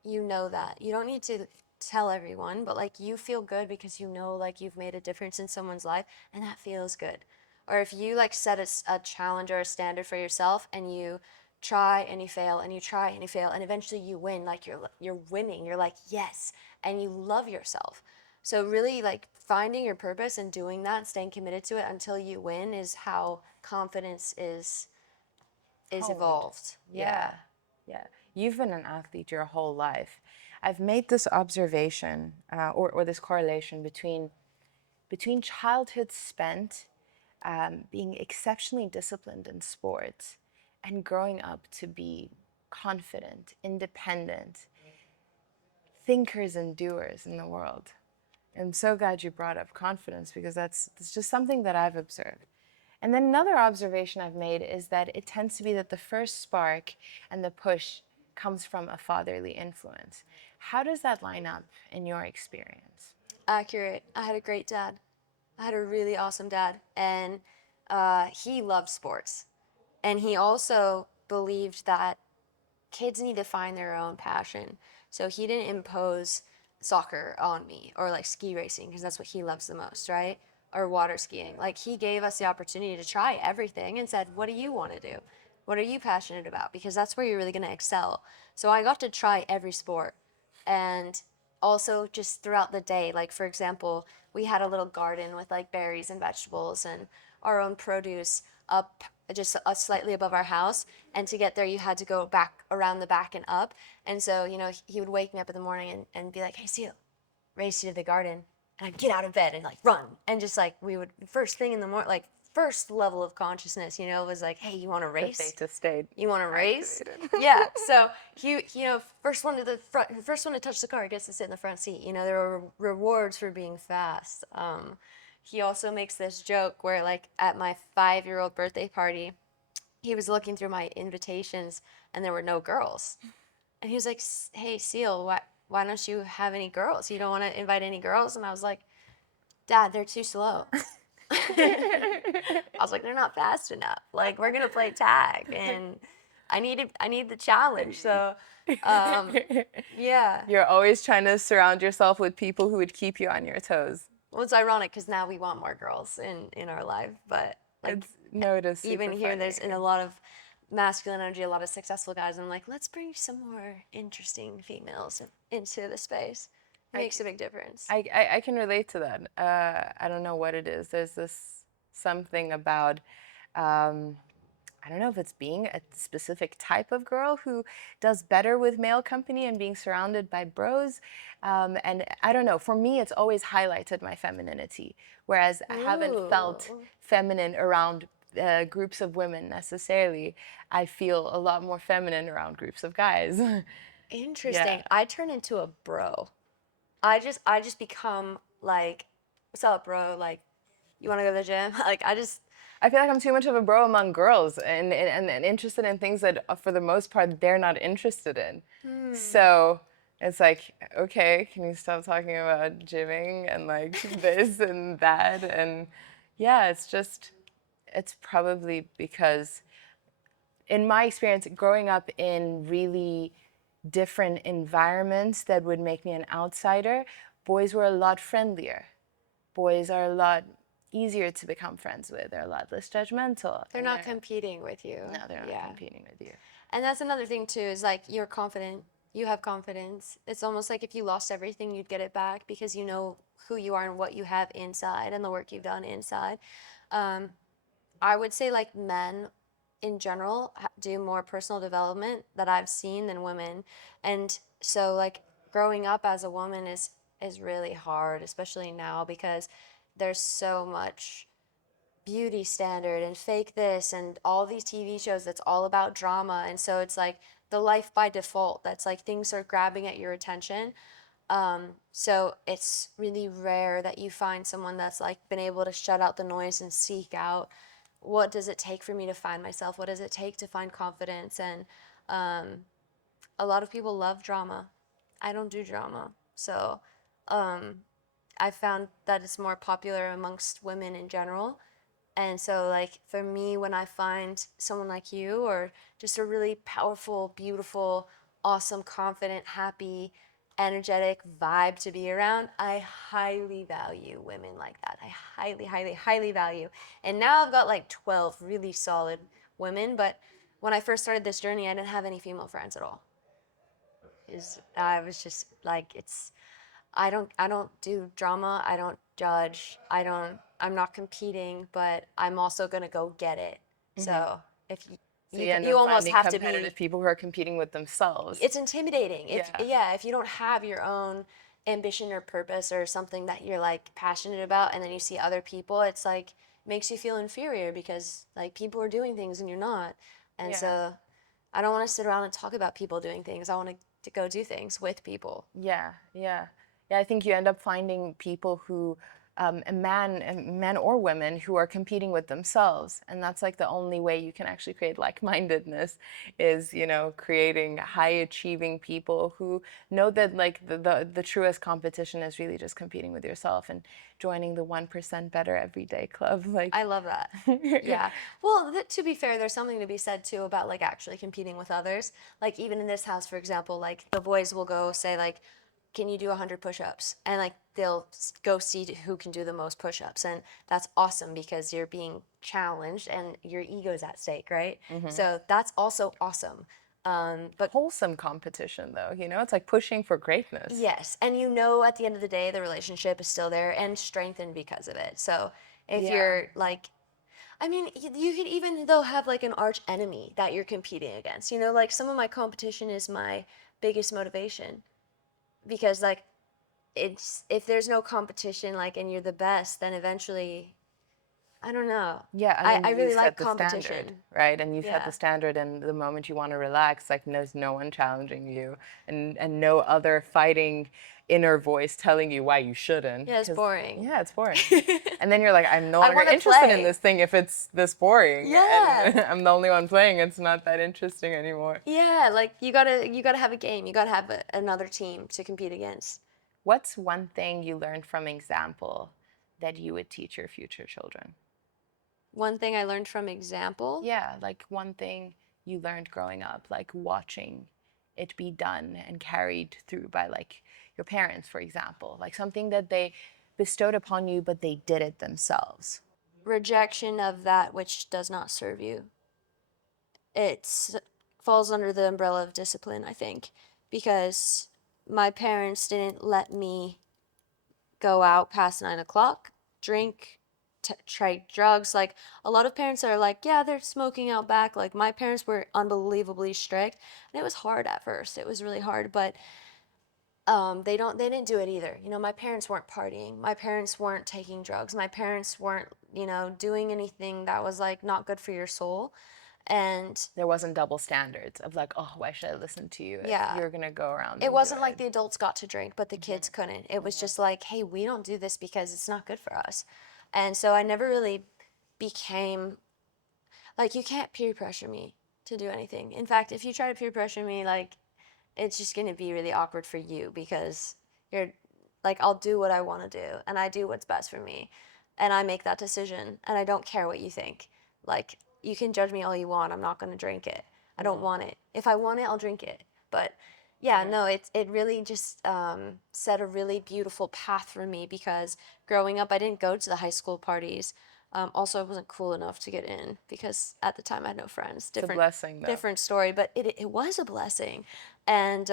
you know that. You don't need to tell everyone, but like you feel good because you know like you've made a difference in someone's life, and that feels good. Or if you like set a challenge or a standard for yourself, and you try and you fail and you try and you fail and eventually you win, like you're winning. You're like, yes, and you love yourself. So really like finding your purpose and doing that, staying committed to it until you win, is how confidence is Honed. evolved. Yeah. Yeah, yeah. You've been an athlete your whole life. I've made this observation, or this correlation between childhood spent being exceptionally disciplined in sports and growing up to be confident, independent, thinkers and doers in the world. I'm so glad you brought up confidence, because that's just something that I've observed. And then another observation I've made is that it tends to be that the first spark and the push comes from a fatherly influence. How does that line up in your experience? Accurate. I had a great dad. I had a really awesome dad, and he loved sports. And he also believed that kids need to find their own passion. So he didn't impose soccer on me or like ski racing because that's what he loves the most, right? Or water skiing. Like he gave us the opportunity to try everything and said, "What do you want to do? What are you passionate about?" Because that's where you're really going to excel. So I got to try every sport. And also just throughout the day, like for example, we had a little garden with like berries and vegetables and our own produce up just slightly above our house, and to get there you had to go back around the back and up. And so he would wake me up in the morning and be like, "Hey Seal, race you to the garden." And I'd get out of bed and like run, and just like we would first thing in the morning, like first level of consciousness, was like, "Hey, you want to The race? theta state You want to race?" activated. Yeah. So first one to the front, first one to touch the car gets to sit in the front seat. There are rewards for being fast. He also makes this joke where, like, at my 5-year-old birthday party, he was looking through my invitations and there were no girls, and he was like, "Hey, Seal, why don't you have any girls? You don't want to invite any girls?" And I was like, "Dad, they're too slow." I was like, they're not fast enough. Like, we're gonna play tag, and I need the challenge. So, yeah. You're always trying to surround yourself with people who would keep you on your toes. Well, it's ironic because now we want more girls in our life, but like It's no, it is even super here, funny. there's in a lot of masculine energy, a lot of successful guys. I'm like, let's bring some more interesting females into the space. It makes a big difference. I can relate to that. I don't know what it is. There's this something about, I don't know if it's being a specific type of girl who does better with male company and being surrounded by bros. And I don't know, for me, it's always highlighted my femininity, whereas I haven't felt Ooh. feminine around groups of women necessarily. I feel a lot more feminine around groups of guys. Interesting. Yeah. I turn into a bro. I just become like, what's up, bro? Like, you want to go to the gym? Like, I feel like I'm too much of a bro among girls and interested in things that, for the most part, they're not interested in. So it's like, okay, can you stop talking about gymming and like this and that? And yeah, it's probably because, in my experience, growing up in really different environments that would make me an outsider, boys were a lot friendlier. Boys are a lot easier to become friends with. They're a lot less judgmental. they're And not competing with you. no, they're not Yeah. competing with you. And that's another thing too, is like you're confident. You have confidence. It's almost like if you lost everything, you'd get it back because you know who you are and what you have inside and the work you've done inside. Um, I would say like men in general do more personal development that I've seen than women. And so like growing up as a woman is really hard, especially now because there's so much beauty standard and fake this and all these TV shows that's all about drama. And so it's like the life by default that's like things are grabbing at your attention. So it's really rare that you find someone that's like been able to shut out the noise and seek out what does it take for me to find myself? What does it take to find confidence? And a lot of people love drama. I don't do drama. So I found that it's more popular amongst women in general. And so, like, for me, when I find someone like you or just a really powerful, beautiful, awesome, confident, happy, energetic vibe to be around, I highly value women like that. I highly, highly, highly value. And now I've got like 12 really solid women, but when I first started this journey, I didn't have any female friends at all. I was just like, I don't do drama. I don't judge. I'm not competing, but I'm also gonna go get it. So if So you end you up almost finding have to competitive be, people who are competing with themselves. it's intimidating. If Yeah. yeah, if you don't have your own ambition or purpose or something that you're like passionate about, and then you see other people, it's like makes you feel inferior because like people are doing things and you're not. And Yeah. so I don't want to sit around and talk about people doing things. I want to go do things with people. Yeah, yeah. Yeah, I think you end up finding people who, men or women, who are competing with themselves. And that's like the only way you can actually create like-mindedness is, creating high-achieving people who know that like the truest competition is really just competing with yourself and joining the 1% better every day club. Like, I love that. Yeah. Well, to be fair, there's something to be said too about like actually competing with others. Like even in this house, for example, like the boys will go say like, "Can you do 100 push-ups?" And like they'll go see who can do the most push-ups, and that's awesome because you're being challenged and your ego's at stake, right? So that's also awesome. But wholesome competition though, it's like pushing for greatness. yes, and you know at the end of the day the relationship is still there and strengthened because of it. So if Yeah. you're like, I mean, you could even though have like an arch enemy that you're competing against. You know, like some of my competition is my biggest motivation because like it's if there's no competition like and you're the best, then eventually I don't know. Yeah, and then I you really like set the standard, competition. right? And you set Yeah. the standard, and the moment you want to relax, like there's no one challenging you, and no other fighting inner voice telling you why you shouldn't. Yeah, it's boring. Yeah, it's boring. And then you're like, I'm no I longer wanna interested in play. this thing if it's this boring. Yeah. And I'm the only one playing. It's not that interesting anymore. Yeah, like you gotta have a game. You gotta have another team to compete against. What's one thing you learned from example that you would teach your future children? One thing I learned from example. Yeah, like one thing you learned growing up, like watching it be done and carried through by like your parents, for example, like something that they bestowed upon you, but they did it themselves. Rejection of that which does not serve you. It falls under the umbrella of discipline, I think, because my parents didn't let me go out past 9 o'clock, drink, try drugs. Like a lot of parents are like, yeah, they're smoking out back. Like my parents were unbelievably strict, and it was hard at first. It was really hard, but they didn't do it either. You know, my parents weren't partying. My parents weren't taking drugs. My parents weren't, doing anything that was like not good for your soul. And There wasn't double standards of like, oh, why should I listen to you if yeah, you're gonna go around it and do wasn't like it? the adults got to drink, but the kids couldn't. It was just like, hey, we don't do this because it's not good for us. And so I never really became like, you can't peer pressure me to do anything. In fact, if you try to peer pressure me, like, it's just going to be really awkward for you because you're like, I'll do what I want to do and I do what's best for me. And I make that decision and I don't care what you think. Like, you can judge me all you want. I'm not going to drink it. I don't want it. If I want it, I'll drink it. But yeah, no, it really just set a really beautiful path for me because growing up, I didn't go to the high school parties. Also, I wasn't cool enough to get in because at the time I had no friends. It's a blessing, though. Different story, but it was a blessing. And,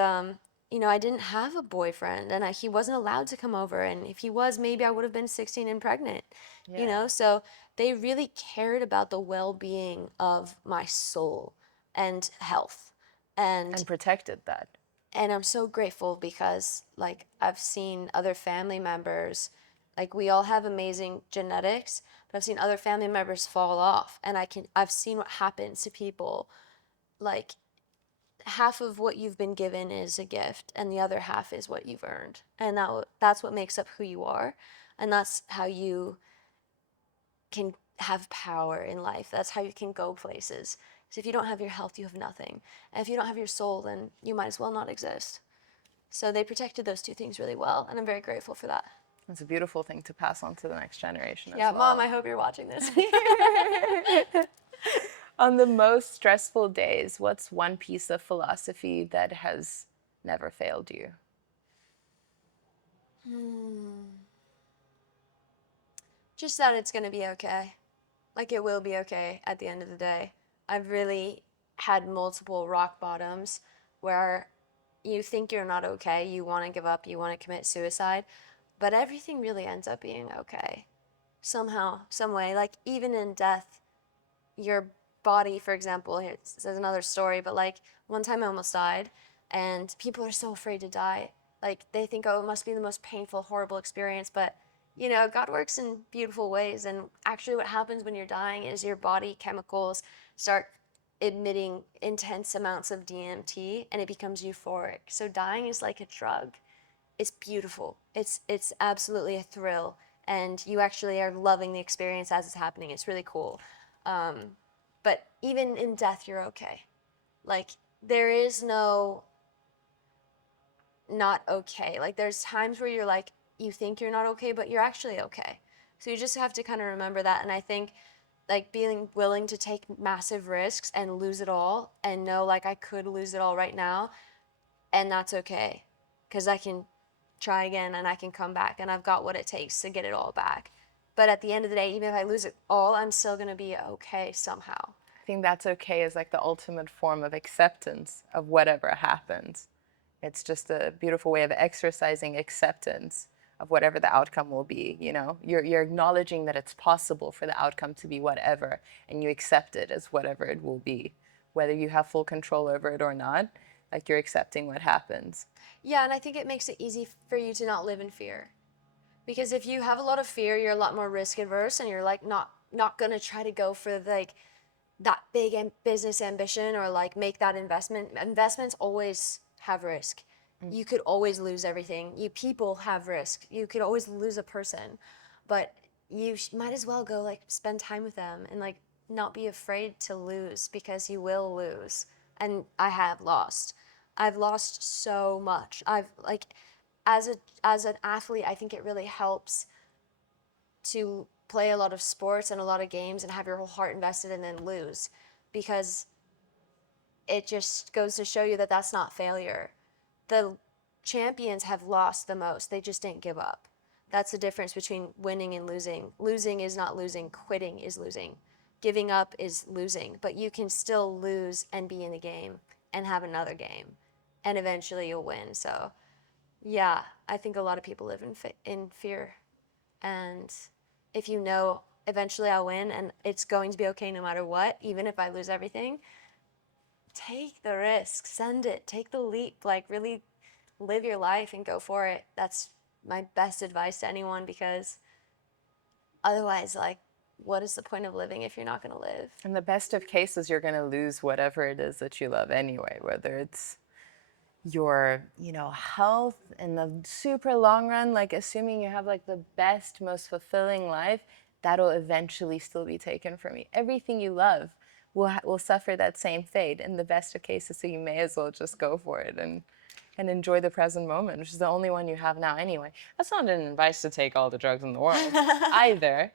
I didn't have a boyfriend and he wasn't allowed to come over. And if he was, maybe I would have been 16 and pregnant, Yeah. So they really cared about the well being of my soul and health. And protected that. And I'm so grateful because like I've seen other family members, like we all have amazing genetics, but I've seen other family members fall off and I've seen what happens to people. Like half of what you've been given is a gift and the other half is what you've earned. And that's what makes up who you are. And that's how you can have power in life. That's how you can go places. So if you don't have your health, you have nothing. And if you don't have your soul, then you might as well not exist. So they protected those two things really well, and I'm very grateful for that. It's a beautiful thing to pass on to the next generation Yeah, as well. Mom, I hope you're watching this. On the most stressful days, what's one piece of philosophy that has never failed you? Just that it's going to be okay. Like it will be okay at the end of the day. I've really had multiple rock bottoms where you think you're not okay, you want to give up, you want to commit suicide, but everything really ends up being okay. Somehow, some way, like even in death, your body, for example, there's another story, but like one time I almost died, and people are so afraid to die. Like they think, oh, it must be the most painful, horrible experience, but God works in beautiful ways. And actually, what happens when you're dying is your body chemicals start emitting intense amounts of DMT and it becomes euphoric. So dying is like a drug. It's beautiful. It's absolutely a thrill, and you actually are loving the experience as it's happening. It's really cool. But even in death, you're okay. Like there is no not okay. Like there's times where you're like you think you're not okay, but you're actually okay. So you just have to kind of remember that. And I think like being willing to take massive risks and lose it all and know like I could lose it all right now, and that's okay because I can try again and I can come back and I've got what it takes to get it all back. But at the end of the day, even if I lose it all, I'm still going to be okay somehow. I think that's okay is like the ultimate form of acceptance of whatever happens. It's just a beautiful way of exercising acceptance of whatever the outcome will be. You're acknowledging that it's possible for the outcome to be whatever, and you accept it as whatever it will be, whether you have full control over it or not. Like you're accepting what happens. Yeah, and I think it makes it easy for you to not live in fear. Because if you have a lot of fear, you're a lot more risk averse and you're like not going to try to go for like that big business ambition or like make that investment. Investments always have risk. You could always lose everything. People have risk. You could always lose a person, but you might as well go like spend time with them and like not be afraid to lose because you will lose. And I have lost. I've lost so much. I've like as an athlete, I think it really helps to play a lot of sports and a lot of games and have your whole heart invested and then lose, because it just goes to show you that that's not failure. The champions have lost the most. They just didn't give up. That's the difference between winning and losing. Losing is not losing, quitting is losing. Giving up is losing, but you can still lose and be in the game and have another game, and eventually you'll win. So, yeah, I think a lot of people live in fear. And if you know eventually I'll win and it's going to be okay no matter what, even if I lose everything, take the risk, send it, take the leap, like really live your life and go for it. That's my best advice to anyone, because otherwise, like, what is the point of living if you're not going to live? In the best of cases, you're going to lose whatever it is that you love anyway, whether it's your, health in the super long run, like assuming you have like the best, most fulfilling life, that'll eventually still be taken from you. Everything you love will suffer that same fate in the best of cases, so you may as well just go for it and enjoy the present moment, which is the only one you have now anyway. That's not an advice to take all the drugs in the world either.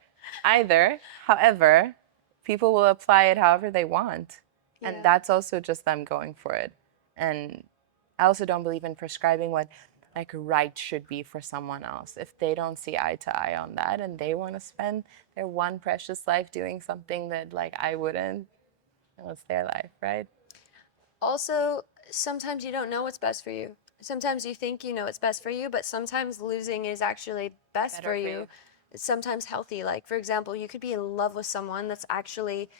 However, people will apply it however they want. Yeah. And that's also just them going for it. And I also don't believe in prescribing what like right should be for someone else. If they don't see eye to eye on that and they want to spend their one precious life doing something that like I wouldn't, well, it's their life, right? Also, sometimes you don't know what's best for you. Sometimes you think you know what's best for you, but sometimes losing is actually best Better for for you. you. It's sometimes healthy. Like, for example, you could be in love with someone that's actually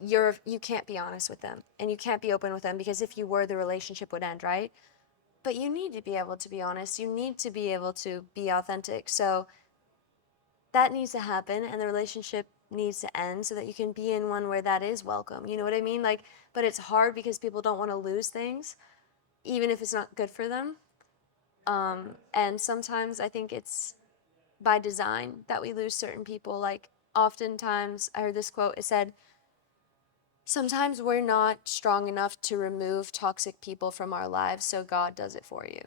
you can't be honest with them and you can't be open with them, because if you were, the relationship would end, right? But you need to be able to be honest. You need to be able to be authentic. So that needs to happen, and the relationship needs to end so that you can be in one where that is welcome. You know what I mean? Like, but it's hard because people don't want to lose things, even if it's not good for them. And sometimes I think it's by design that we lose certain people. Like, oftentimes, I heard this quote, it said, sometimes we're not strong enough to remove toxic people from our lives, so God does it for you.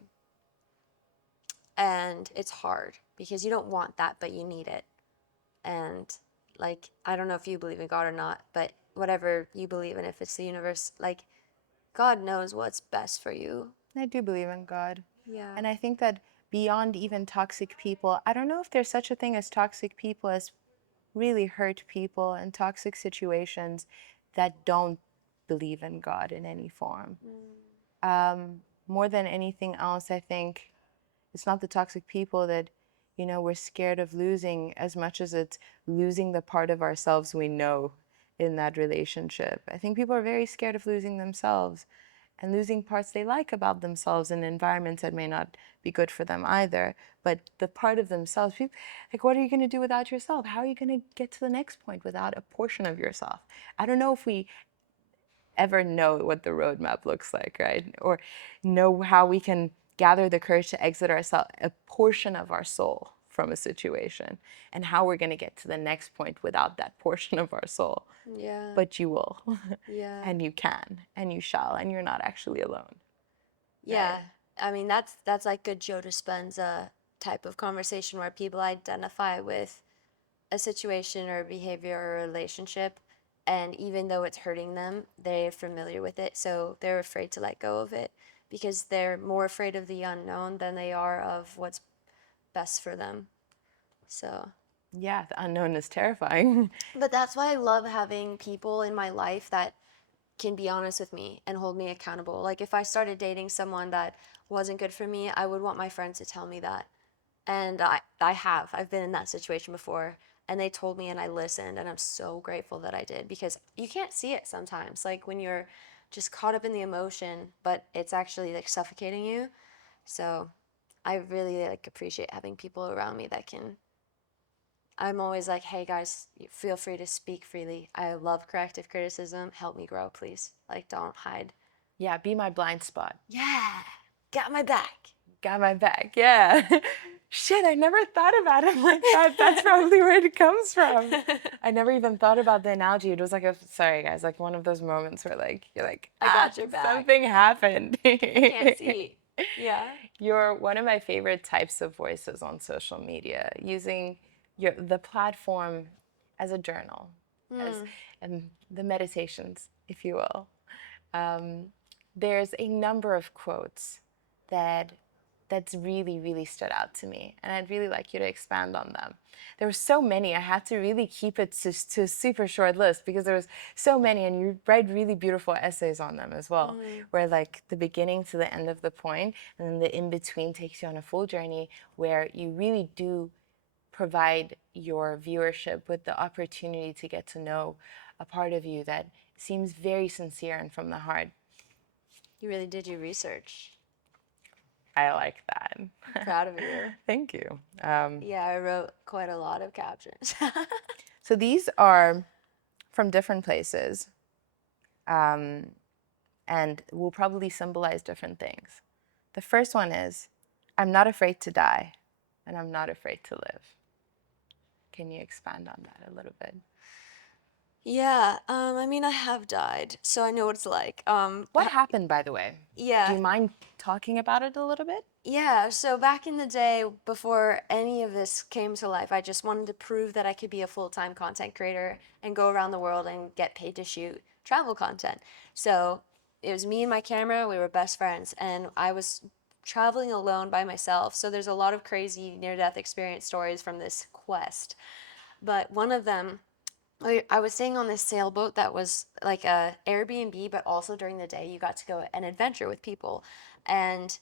And it's hard because you don't want that, but you need it. And like, I don't know if you believe in God or not, but whatever you believe in, if it's the universe, like, God knows what's best for you. I do believe in God. Yeah. And I think that beyond even toxic people, I don't know if there's such a thing as toxic people, as really hurt people in toxic situations that don't believe in God in any form. More than anything else, I think it's not the toxic people that, we're scared of losing as much as it's losing the part of ourselves we know in that relationship. I think people are very scared of losing themselves and losing parts they like about themselves in environments that may not be good for them either. But the part of themselves, like, what are you going to do without yourself? How are you going to get to the next point without a portion of yourself? I don't know if we ever know what the roadmap looks like, right? Or know how we can gather the courage to exit ourselves, a portion of our soul from a situation, and how we're going to get to the next point without that portion of our soul. Yeah. But you will. Yeah. And you can, and you shall, and you're not actually alone. Yeah. I mean, that's like good Joe Dispenza type of conversation where people identify with a situation or a behavior or a relationship, and even though it's hurting them, they're familiar with it, so they're afraid to let go of it because they're more afraid of the unknown than they are of what's best for them. So, Yeah, the unknown is terrifying. but that's why I love having people in my life that can be honest with me and hold me accountable. Like, if I started dating someone that wasn't good for me, I would want my friends to tell me that. And I've been in that situation before, and they told me and I listened, and I'm so grateful that I did, because you can't see it sometimes, like when you're just caught up in the emotion, but it's actually like suffocating you. So I really like appreciate having people around me that can. I'm always like, hey guys, feel free to speak freely. I love corrective criticism. Help me grow, please. Like, don't hide. Yeah, be my blind spot. Yeah, got my back. Got my back, yeah. Shit, I never thought about it like that. That's probably where it comes from. I never even thought about the analogy. It was like sorry guys, like one of those moments where like, you're like, I got your back. something happened. Can't see. Yeah. You're one of my favorite types of voices on social media, using the platform as a journal, as Mm. the meditations, if you will. Um, there's a number of quotes that that's really, really stood out to me, and I'd really like you to expand on them. There were so many, I had to really keep it to a super short list because there was so many, and you write really beautiful essays on them as well, where like the beginning to the end of the point, and then the in-between takes you on a full journey where you really do provide your viewership with the opportunity to get to know a part of you that seems very sincere and from the heart. You really did your research. I like that. I'm proud of you. Thank you. Yeah, I wrote quite a lot of captions. So these are from different places and will probably symbolize different things. The first one is, I'm not afraid to die, and I'm not afraid to live. Can you expand on that a little bit? Yeah, I mean, I have died, so I know what it's like. What happened, by the way? Do Yeah, you mind talking about it a little bit? yeah. So back in the day, before any of this came to life, I just wanted to prove that I could be a full-time content creator and go around the world and get paid to shoot travel content. So it was me and my camera, we were best friends, and I was traveling alone by myself. So there's a lot of crazy near-death experience stories from this quest. But one of them, I was staying on this sailboat that was like a Airbnb, but also during the day you got to go and adventure with people. And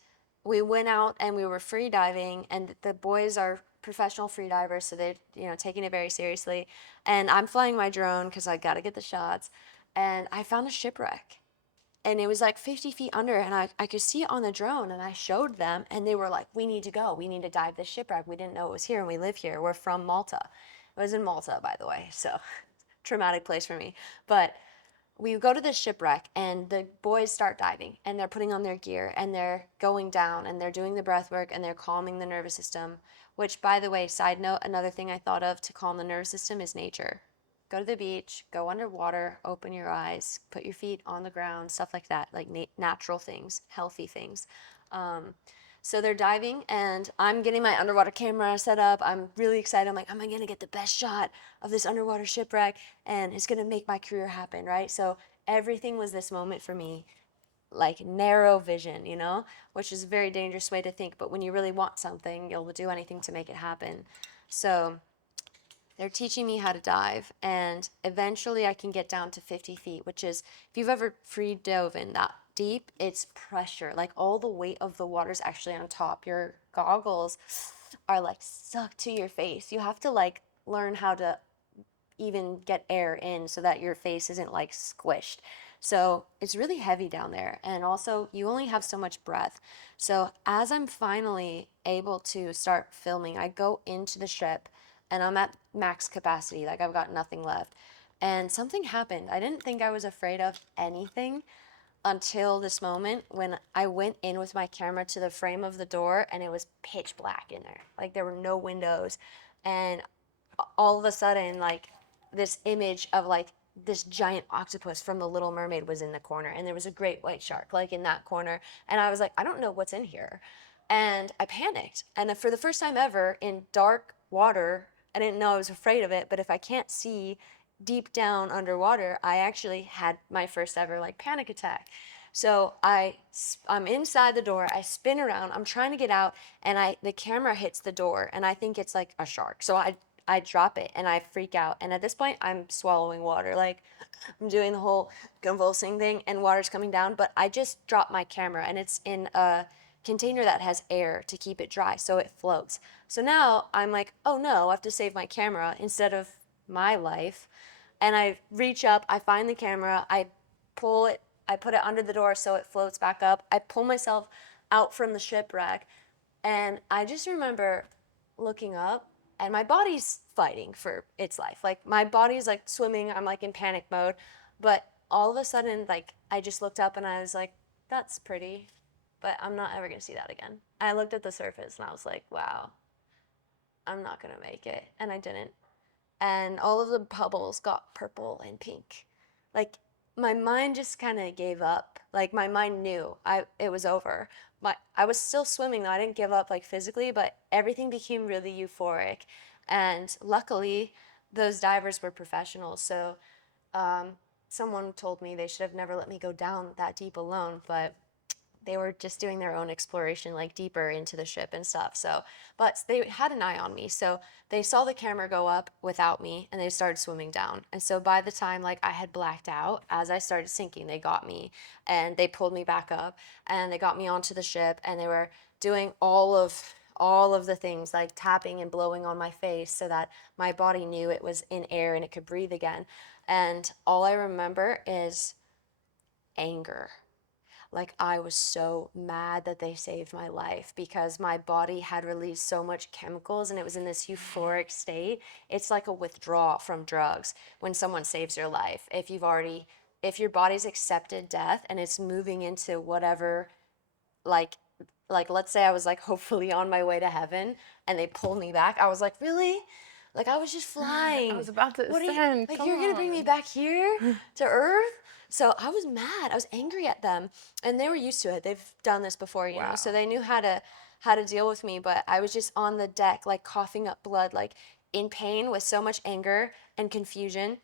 we went out and we were free diving, and the boys are professional free divers, so they're taking it very seriously. And I'm flying my drone because I got to get the shots. And I found a shipwreck, and it was like 50 feet under, and I could see it on the drone, and I showed them, and they were like, we need to go, we need to dive this shipwreck, we didn't know it was here, and we live here, we're from Malta. It was in Malta, by the way, so traumatic place for me. But we go to this shipwreck, and the boys start diving, and they're putting on their gear, and they're going down, and they're doing the breath work, and they're calming the nervous system. Which, by the way, side note, another thing I thought of to calm the nervous system is nature. Go to the beach, go underwater, open your eyes, put your feet on the ground, stuff like that, like natural things, healthy things. Um, so they're diving, and I'm getting my underwater camera set up. I'm really excited. I'm like, am I gonna get the best shot of this underwater shipwreck? And it's gonna make my career happen, right? So everything was this moment for me, like narrow vision, which is a very dangerous way to think. But when you really want something, you'll do anything to make it happen. So they're teaching me how to dive, and eventually I can get down to 50 feet, which is, if you've ever free dove in that deep, it's pressure. Like all the weight of the water is actually on top. Your goggles are like sucked to your face. You have to like learn how to even get air in so that your face isn't like squished. So it's really heavy down there. And also, you only have so much breath. So as I'm finally able to start filming, I go into the ship and I'm at max capacity. Like I've got nothing left. And something happened. I didn't think I was afraid of anything until this moment when I went in with my camera to the frame of the door and it was pitch black in there. Like there were no windows. And all of a sudden, like this image of like this giant octopus from The Little Mermaid was in the corner, and there was a great white shark like in that corner, and I was like, I don't know what's in here, and I panicked. And for the first time ever in dark water, I didn't know I was afraid of it, but if I can't see deep down underwater, I actually had my first ever like panic attack. So I'm inside the door. I spin around. I'm trying to get out, and the camera hits the door, and I think it's like a shark. So I drop it and I freak out. And at this point, I'm swallowing water. Like I'm doing the whole convulsing thing, and water's coming down. But I just dropped my camera, and it's in a container that has air to keep it dry, so it floats. So now I'm like, oh no, I have to save my camera instead of my life. And I reach up, I find the camera, I pull it, I put it under the door so it floats back up. I pull myself out from the shipwreck, and I just remember looking up, and my body's fighting for its life. Like my body's like swimming, I'm like in panic mode. But all of a sudden, like I just looked up and I was like, that's pretty, but I'm not ever gonna see that again. I looked at the surface and I was like, wow, I'm not gonna make it. And I didn't. And all of the bubbles got purple and pink. Like my mind just kind of gave up. Like my mind knew it was over. I was still swimming though. I didn't give up like physically, but everything became really euphoric. And luckily, those divers were professionals. So someone told me they should have never let me go down that deep alone, but they were just doing their own exploration, like deeper into the ship and stuff. So, but they had an eye on me. So they saw the camera go up without me and they started swimming down. And so by the time like I had blacked out, as I started sinking, they got me and they pulled me back up and they got me onto the ship and they were doing all of the things like tapping and blowing on my face so that my body knew it was in air and it could breathe again. And all I remember is anger. Like I was so mad that they saved my life because my body had released so much chemicals and it was in this euphoric state. It's like a withdrawal from drugs when someone saves your life. If your body's accepted death and it's moving into whatever, like let's say I was like hopefully on my way to heaven and they pulled me back, I was like, really? Like I was just I flying. was about to What are you, ascend. like Come you're gonna bring me on. back here to earth? So I was mad. I was angry at them, and they were used to it. They've done this before, Wow. so they knew how to deal with me. But I was just on the deck, like coughing up blood, like in pain with so much anger and confusion,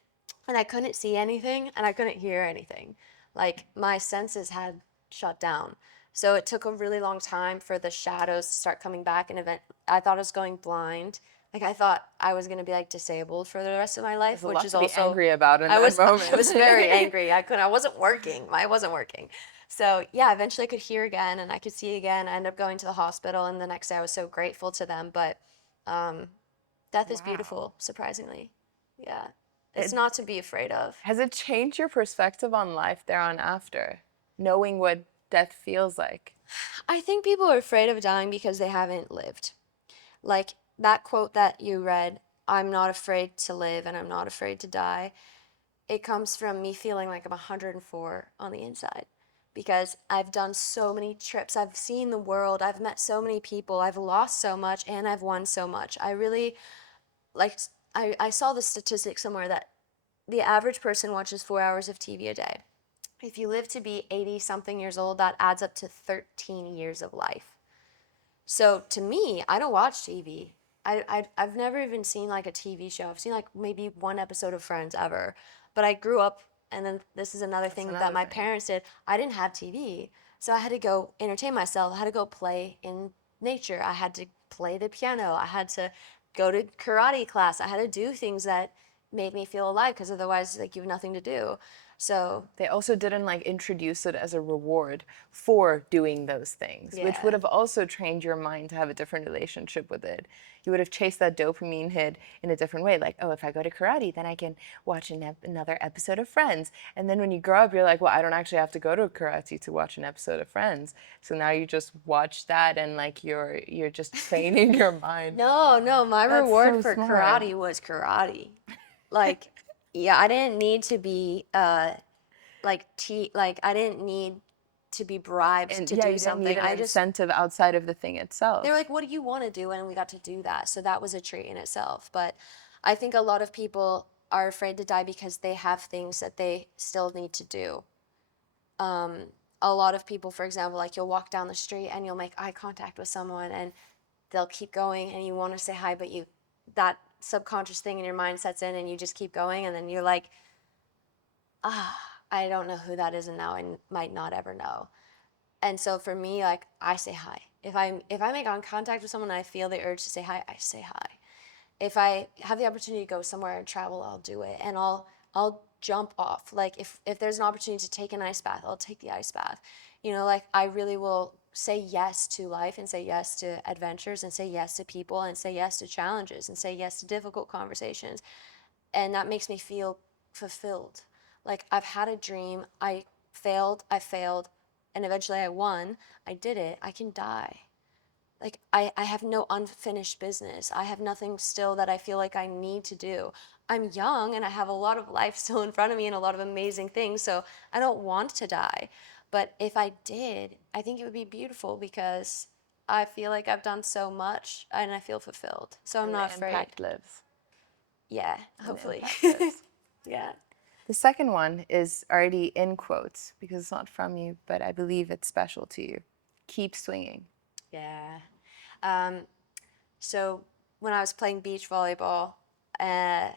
and I couldn't see anything and I couldn't hear anything. Like my senses had shut down. So it took a really long time for the shadows to start coming back, and I thought I was going blind. Like I thought I was gonna be like disabled for the rest of my life, There's a which lot is to be also angry about in I that was moment. I was very angry. I wasn't working. I wasn't working. So yeah, eventually I could hear again and I could see again. I ended up going to the hospital, and the next day I was so grateful to them. But um, death is Wow. beautiful, surprisingly. Yeah, it's It, not to be afraid of. has it changed your perspective on life there on after, knowing what death feels like? I think people are afraid of dying because they haven't lived. Like that quote that you read, I'm not afraid to live and I'm not afraid to die. It comes from me feeling like I'm 104 on the inside because I've done so many trips. I've seen the world. I've met so many people. I've lost so much and I've won so much. I really like, I saw the statistic somewhere that the average person watches 4 hours of TV a day. If you live to be 80 something years old, that adds up to 13 years of life. So to me, I don't watch TV. I've never even seen like a TV show. I've seen like maybe one episode of Friends ever. But I grew up, and then this is another That's thing that another my thing. parents did. I didn't have TV. So I had to go entertain myself. I had to go play in nature. I had to play the piano. I had to go to karate class. I had to do things that made me feel alive because otherwise like you have nothing to do. So They also didn't like introduce it as a reward for doing those things, which would yeah. have also trained your mind to have a different relationship with it. You would have chased that dopamine hit in a different way. Like, oh, if I go to karate, then I can watch another episode of Friends. And then when you grow up, you're like, well, I don't actually have to go to karate to watch an episode of Friends. So now you just watch that and like you're just training your mind. No, my That's reward so for smart. karate was karate. Like, yeah, I didn't need to be like I didn't need to be bribed And to yeah, do you didn't need something. an incentive outside of the thing They itself. were like, "What do you want to do?" And we got to do that. So that was a treat in itself. But I think a lot of people are afraid to die because they have things that they still need to do. A lot of people, for example, like you'll walk down the street and you'll make eye contact with someone and they'll keep going and you want to say hi, but that subconscious thing in your mind sets in and you just keep going and then you're like, I don't know who that is and now I might not ever know. And so for me, like I say hi. If I make eye contact with someone and I feel the urge to say hi, I say hi. If I have the opportunity to go somewhere and travel, I'll do it. And I'll jump off. Like if there's an opportunity to take an ice bath, I'll take the ice bath. Like I really will say yes to life and say yes to adventures and say yes to people and say yes to challenges and say yes to difficult conversations. And that makes me feel fulfilled. Like I've had a dream, I failed, and eventually I won. I did it. I can die. Like I have no unfinished business. I have nothing still that I feel like I need to do. I'm young and I have a lot of life still in front of me and a lot of amazing things, so I don't want to die. But if I did, I think it would be beautiful because I feel like I've done so much and I feel fulfilled. So I'm And not the afraid. impact lives. Yeah, And the hopefully. impact lives. Yeah. The second one is already in quotes because it's not from you, but I believe it's special to you. Keep swinging. Yeah. Um, so when I was playing beach volleyball, uh,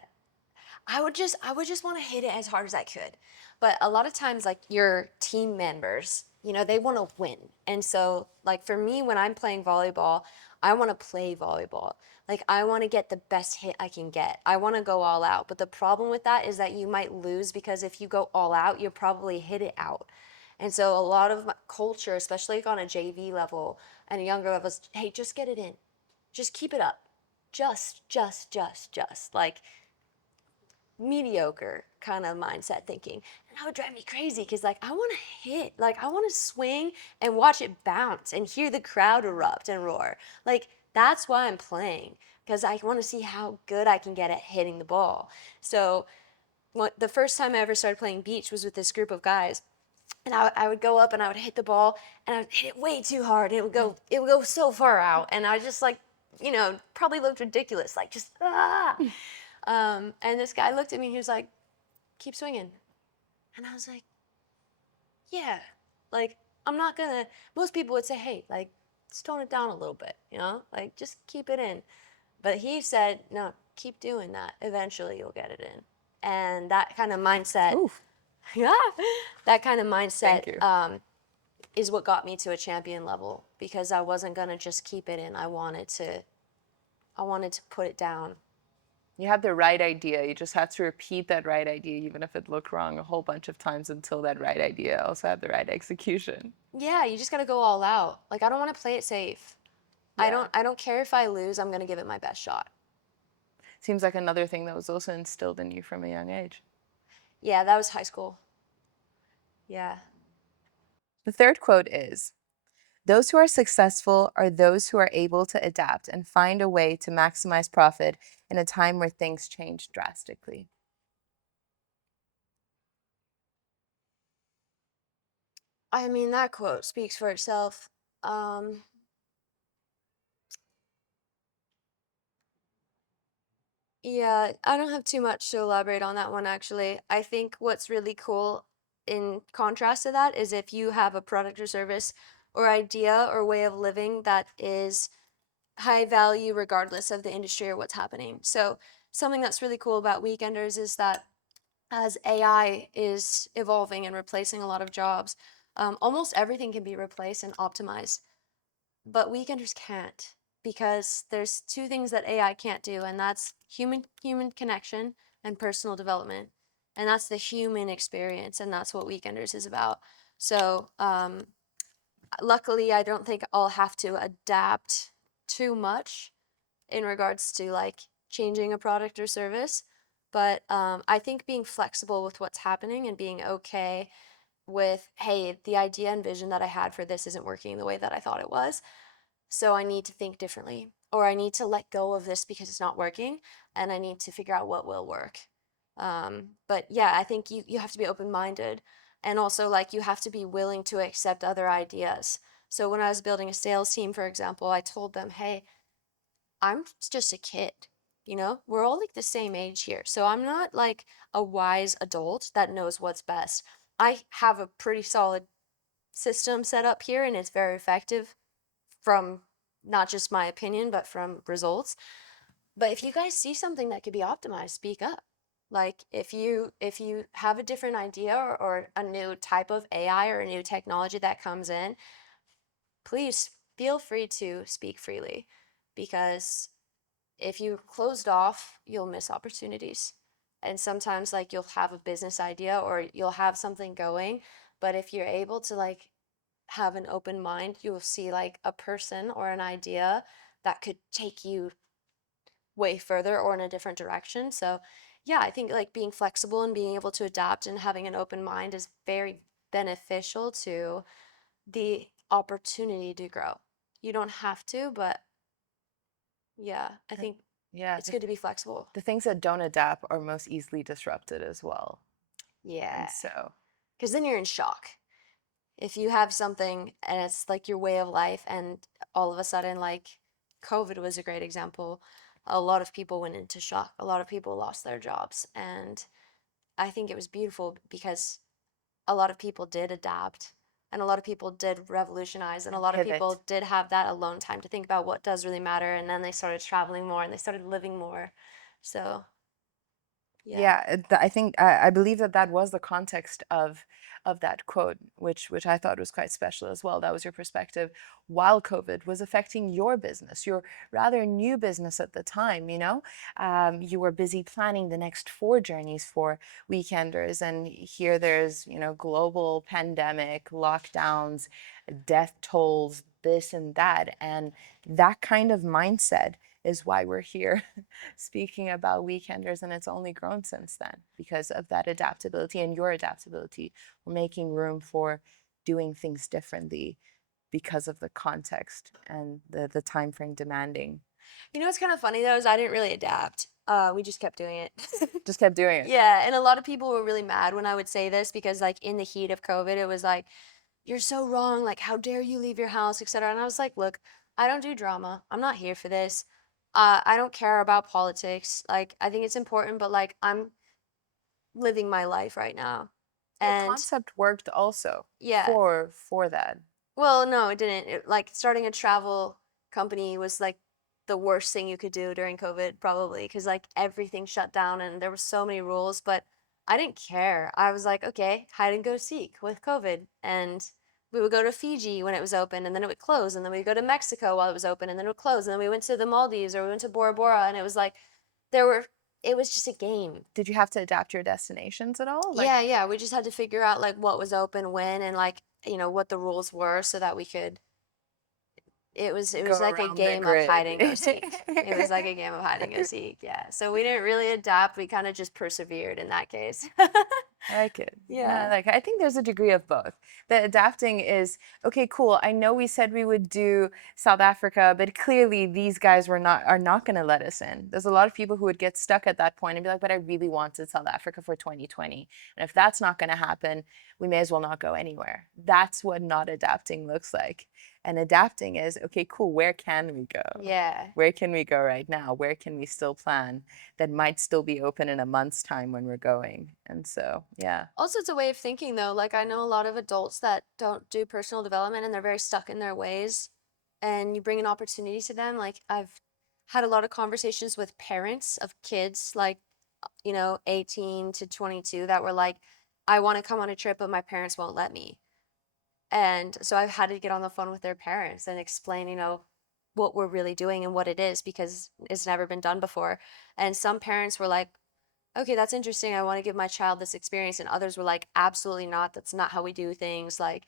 I would just want to hit it as hard as I could. But a lot of times like your team members, they want to win. And so like for me when I'm playing volleyball, I want to play volleyball. Like I want to get the best hit I can get. I want to go all out. But the problem with that is that you might lose because if you go all out, you'll probably hit it out. And so a lot of my culture, especially like on a JV level and a younger level, is, hey, just get it in. Just keep it up. Just. Like mediocre kind of mindset thinking. And that would drive me crazy because, like, I want to hit, like, I want to swing and watch it bounce and hear the crowd erupt and roar. Like, that's why I'm playing because I want to see how good I can get at hitting the ball. So, the first time I ever started playing beach was with this group of guys. And I would go up and I would hit the ball and I would hit it way too hard. And it would go so far out. And I just like, probably looked ridiculous, like just ah. And this guy looked at me and he was like, keep swinging. And I was like, yeah, like, I'm not gonna, most people would say, hey, like, just tone it down a little bit, like, just keep it in. But he said, no, keep doing that. Eventually you'll get it in. And that kind of mindset, Oof. yeah, that kind of mindset Thank you. is what got me to a champion level because I wasn't gonna just keep it in. I wanted to put it down. You had the right idea. You just had to repeat that right idea, even if it looked wrong a whole bunch of times until that right idea also had the right execution. Yeah, you just gotta go all out. Like I don't want to play it safe. I Yeah. don't I don't care if I lose, I'm gonna give it my best shot. Seems like another thing that was also instilled in you from a young age. Yeah, that was high school. Yeah. The third quote is, those who are successful are those who are able to adapt and find a way to maximize profit in a time where things change drastically. I mean, that quote speaks for itself. Um, yeah, I don't have too much to elaborate on that one actually. I think what's really cool in contrast to that is if you have a product or service or idea or way of living that is high value regardless of the industry or what's happening. So, something that's really cool about Weekenders is that as AI is evolving and replacing a lot of jobs, almost everything can be replaced and optimized. But Weekenders can't because there's two things that AI can't do, and that's human connection and personal development. And that's the human experience, and that's what Weekenders is about. So, luckily, I don't think I'll have to adapt too much in regards to like changing a product or service. But I think being flexible with what's happening and being okay with, hey, the idea and vision that I had for this isn't working the way that I thought it was. So I need to think differently, or I need to let go of this because it's not working, and I need to figure out what will work. But yeah, I think you have to be open minded, and also like you have to be willing to accept other ideas. So when I was building a sales team, for example, I told them, hey, I'm just a kid. We're all like the same age here. So I'm not like a wise adult that knows what's best. I have a pretty solid system set up here and it's very effective from not just my opinion, but from results. But if you guys see something that could be optimized, speak up. Like if you have a different idea or a new type of AI or a new technology that comes in, please feel free to speak freely because if you closed off, you'll miss opportunities. And sometimes like you'll have a business idea or you'll have something going, but if you're able to like have an open mind, you'll see like a person or an idea that could take you way further or in a different direction. So, yeah, I think like being flexible and being able to adapt and having an open mind is very beneficial to the opportunity to grow. You don't have to, but yeah, I think Yeah, it's good to be flexible. the things that don't adapt are most easily disrupted as well. Yeah. And so, Because then you're in shock. If you have something and it's like your way of life, and all of a sudden, like COVID was a great example, a lot of people went into shock. A lot of people lost their jobs. And I think it was beautiful because a lot of people did adapt. And a lot of people did revolutionize, and a And lot of pivot. people did have that alone time to think about what does really matter. And then they started traveling more and they started living more. So, yeah. Yeah, I think I believe that that was the context of that quote, which I thought was quite special as well. That was your perspective while COVID was affecting your business, your rather new business at the time. You were busy planning the next 4 journeys for weekenders, and here there's global pandemic, lockdowns, death tolls, this and that, and that kind of mindset is why we're here speaking about weekenders, and it's only grown since then because of that adaptability and your adaptability. We're making room for doing things differently because of the context and the time frame demanding. You know what's kind of funny though is I didn't really adapt. We just kept doing it. Just kept doing it. Yeah, and a lot of people were really mad when I would say this because like in the heat of COVID, it was like, you're so wrong, like how dare you leave your house, etc. And I was like, look, I don't do drama. I'm not here for this. I don't care about politics. Like I think it's important, but like I'm living my life right now. Your And concept worked also yeah, for that. well, no, it didn't. Like starting a travel company was like the worst thing you could do during COVID, probably, because like everything shut down and there were so many rules. But I didn't care. I was like, okay, hide and go seek with COVID, and we would go to Fiji when it was open, and then it would close, and then we'd go to Mexico while it was open, and then it would close, and then we went to the Maldives or we went to Bora Bora, and it was like there were. It was just a game. Did you have to adapt your destinations at all? Like, Yeah, yeah. We just had to figure out like what was open when and like what the rules were so that we could it was go like a around the game of hide grid. and go seek. It was like a game of hide and go seek, yeah. So we didn't really adapt. We kind of just persevered in that case. I like it. No, Yeah. I think there's a degree of both. The adapting is okay, cool. I know we said we would do South Africa, but clearly these guys are not going to let us in. There's a lot of people who would get stuck at that point and be like, "But I really wanted South Africa for 2020." And if that's not going to happen, we may as well not go anywhere. That's what not adapting looks like. And adapting is, okay, cool, where can we go? Yeah. Where can we go right now? Where can we still plan that might still be open in a month's time when we're going? And so, yeah. Also, it's a way of thinking though. Like I know a lot of adults that don't do personal development and they're very stuck in their ways. And you bring an opportunity to them. Like I've had a lot of conversations with parents of kids like 18 to 22 that were like, I want to come on a trip, but my parents won't let me. And so I've had to get on the phone with their parents and explain, what we're really doing and what it is because it's never been done before. And some parents were like, okay, that's interesting. I want to give my child this experience. And others were like, absolutely not. That's not how we do things. Like,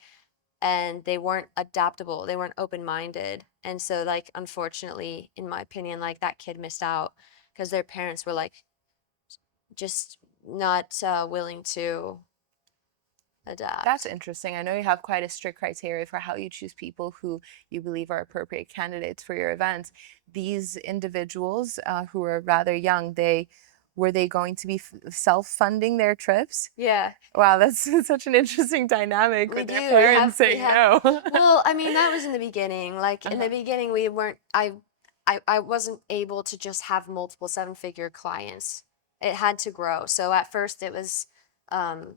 and they weren't adaptable. They weren't open-minded. And so, like, unfortunately, in my opinion, like that kid missed out because their parents were like just not willing to That's adapt. interesting. I know you have quite a strict criteria for how you choose people who you believe are appropriate candidates for your events. These individuals who are rather young, they were they going to be self-funding their trips? Yeah. Wow, that's such an interesting dynamic We with their do. We have parents we saying have no. well, I mean, that was in the beginning. Like in the Uh-huh. beginning we weren't I wasn't able to just have multiple seven-figure clients. It had to grow. So at first it was um,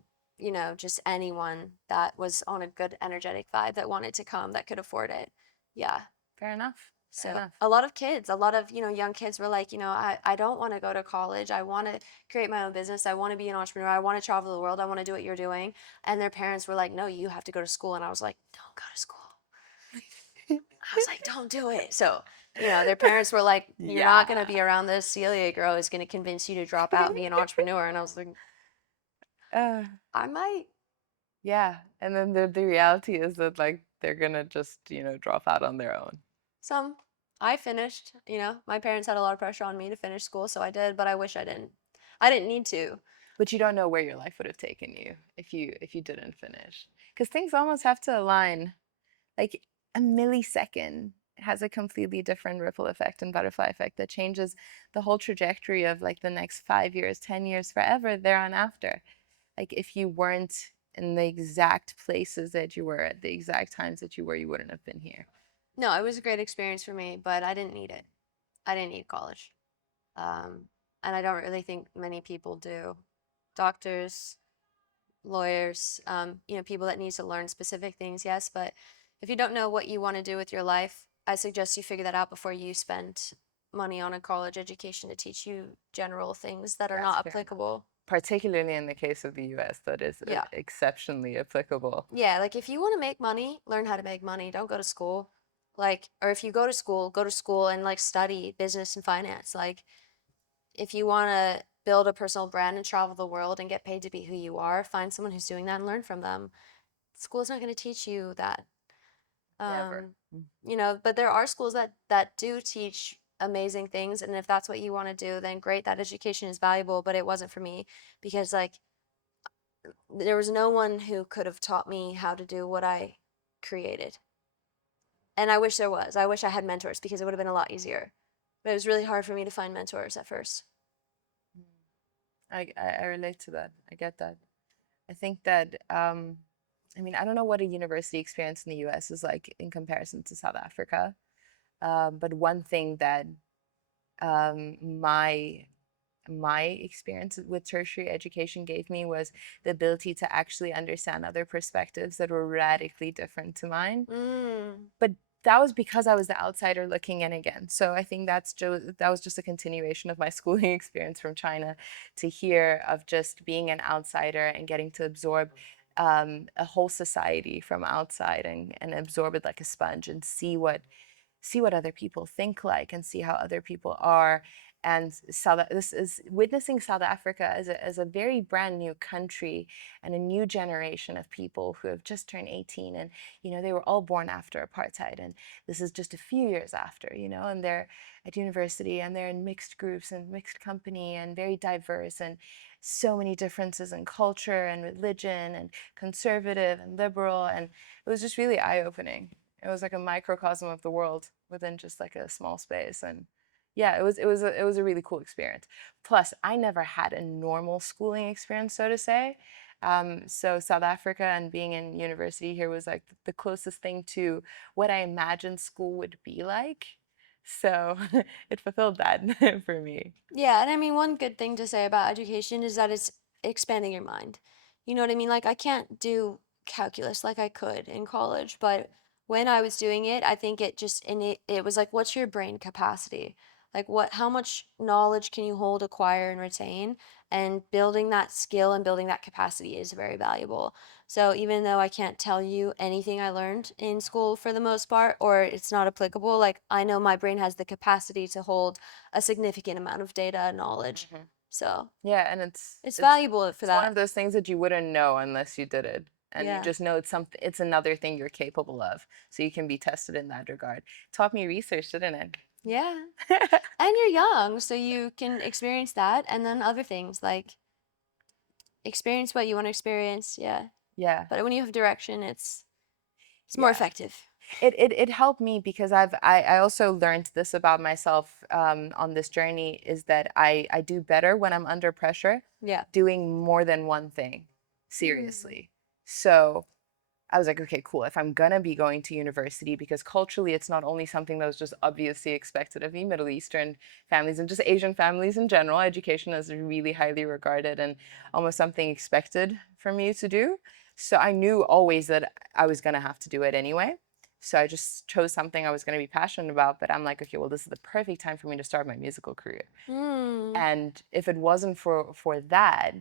just anyone that was on a good energetic vibe that wanted to come that could afford it. Yeah. Fair enough. Fair So enough. a lot of kids, a lot of, young kids were like, I don't want to go to college. I want to create my own business. I want to be an entrepreneur. I want to travel the world. I want to do what you're doing. And their parents were like, no, you have to go to school. And I was like, don't go to school. I was like, don't do it. So, their parents were like, you're not going to Yeah. be around this Celia girl who's going to convince you to drop out and be an entrepreneur. And I was like, Uh, I might. yeah. And then the reality is that like they're gonna just, drop out on their own. Some. I finished, my parents had a lot of pressure on me to finish school. So I did, but I wish I didn't. I didn't need to. But you don't know where your life would have taken you if you didn't finish. Because things almost have to align. Like a millisecond has a completely different ripple effect and butterfly effect that changes the whole trajectory of like the next 5 years, 10 years, forever there on after. Like if you weren't in the exact places that you were at the exact times that you were, you wouldn't have been here. No, it was a great experience for me, but I didn't need it. I didn't need college. Um, and I don't really think many people do. Doctors, lawyers, people that need to learn specific things, yes. But if you don't know what you want to do with your life, I suggest you figure that out before you spend money on a college education to teach you general things that are That's not fair enough. applicable. Particularly in the case of the US, that is Yeah. exceptionally applicable. Yeah, like if you want to make money, learn how to make money. Don't go to school. Like, or if you go to school and like study business and finance. Like, if you want to build a personal brand and travel the world and get paid to be who you are, find someone who's doing that and learn from them. School's not going to teach you that. Never. But there are schools that do teach amazing things, and if that's what you want to do, then great, that education is valuable, but it wasn't for me because like there was no one who could have taught me how to do what I created. And I wish there was. I wish I had mentors because it would have been a lot easier. But it was really hard for me to find mentors at first. I relate to that. I get that. I think that, I mean, I don't know what a university experience in the US is like in comparison to South Africa. But one thing that my experience with tertiary education gave me was the ability to actually understand other perspectives that were radically different to mine. But that was because I was the outsider looking in again. So I think that was just a continuation of my schooling experience from China to here, of just being an outsider and getting to absorb a whole society from outside, and absorb it like a sponge and see what other people think like and see how other people are. And this is witnessing South Africa as a very brand new country and a new generation of people who have just turned 18, and they were all born after apartheid, and this is just a few years after, and they're at university and they're in mixed groups and mixed company and very diverse, and so many differences in culture and religion and conservative and liberal, and it was just really eye-opening. It was like a microcosm of the world within just like a small space. And yeah, it was a really cool experience. Plus, I never had a normal schooling experience, so to say. So South Africa and being in university here was like the closest thing to what I imagined school would be like. So it fulfilled that for me. Yeah, and I mean, one good thing to say about education is that it's expanding your mind. You know what I mean? Like, I can't do calculus like I could in college, but when I was doing it, I think it was like, what's your brain capacity? Like, how much knowledge can you hold, acquire, and retain? And building that skill and building that capacity is very valuable. So even though I can't tell you anything I learned in school for the most part, or it's not applicable, like, I know my brain has the capacity to hold a significant amount of data and knowledge. Mhm. So Yeah, and it's valuable for it's one of that. those things that you wouldn't know unless you did it. And you Yeah. just know it's another thing you're capable of. So you can be tested in that regard. Taught me research, didn't it? Yeah. And you're young, so you can experience that and then other things like experience what you want to experience. Yeah. Yeah. But when you have direction, it's more Yeah. effective. It helped me because I also learned this about myself on this journey, is that I do better when I'm under pressure, Yeah. doing more than one thing Mm. seriously. So I was like, okay, cool. If I'm gonna be going to university, because culturally it's not only something that was just obviously expected of me, Middle Eastern families and just Asian families in general, education is really highly regarded and almost something expected from you to do. So I knew always that I was gonna have to do it anyway. So I just chose something I was gonna be passionate about. But I'm like, okay, well, this is the perfect time for me to start my musical career. Mm. And if it wasn't for that,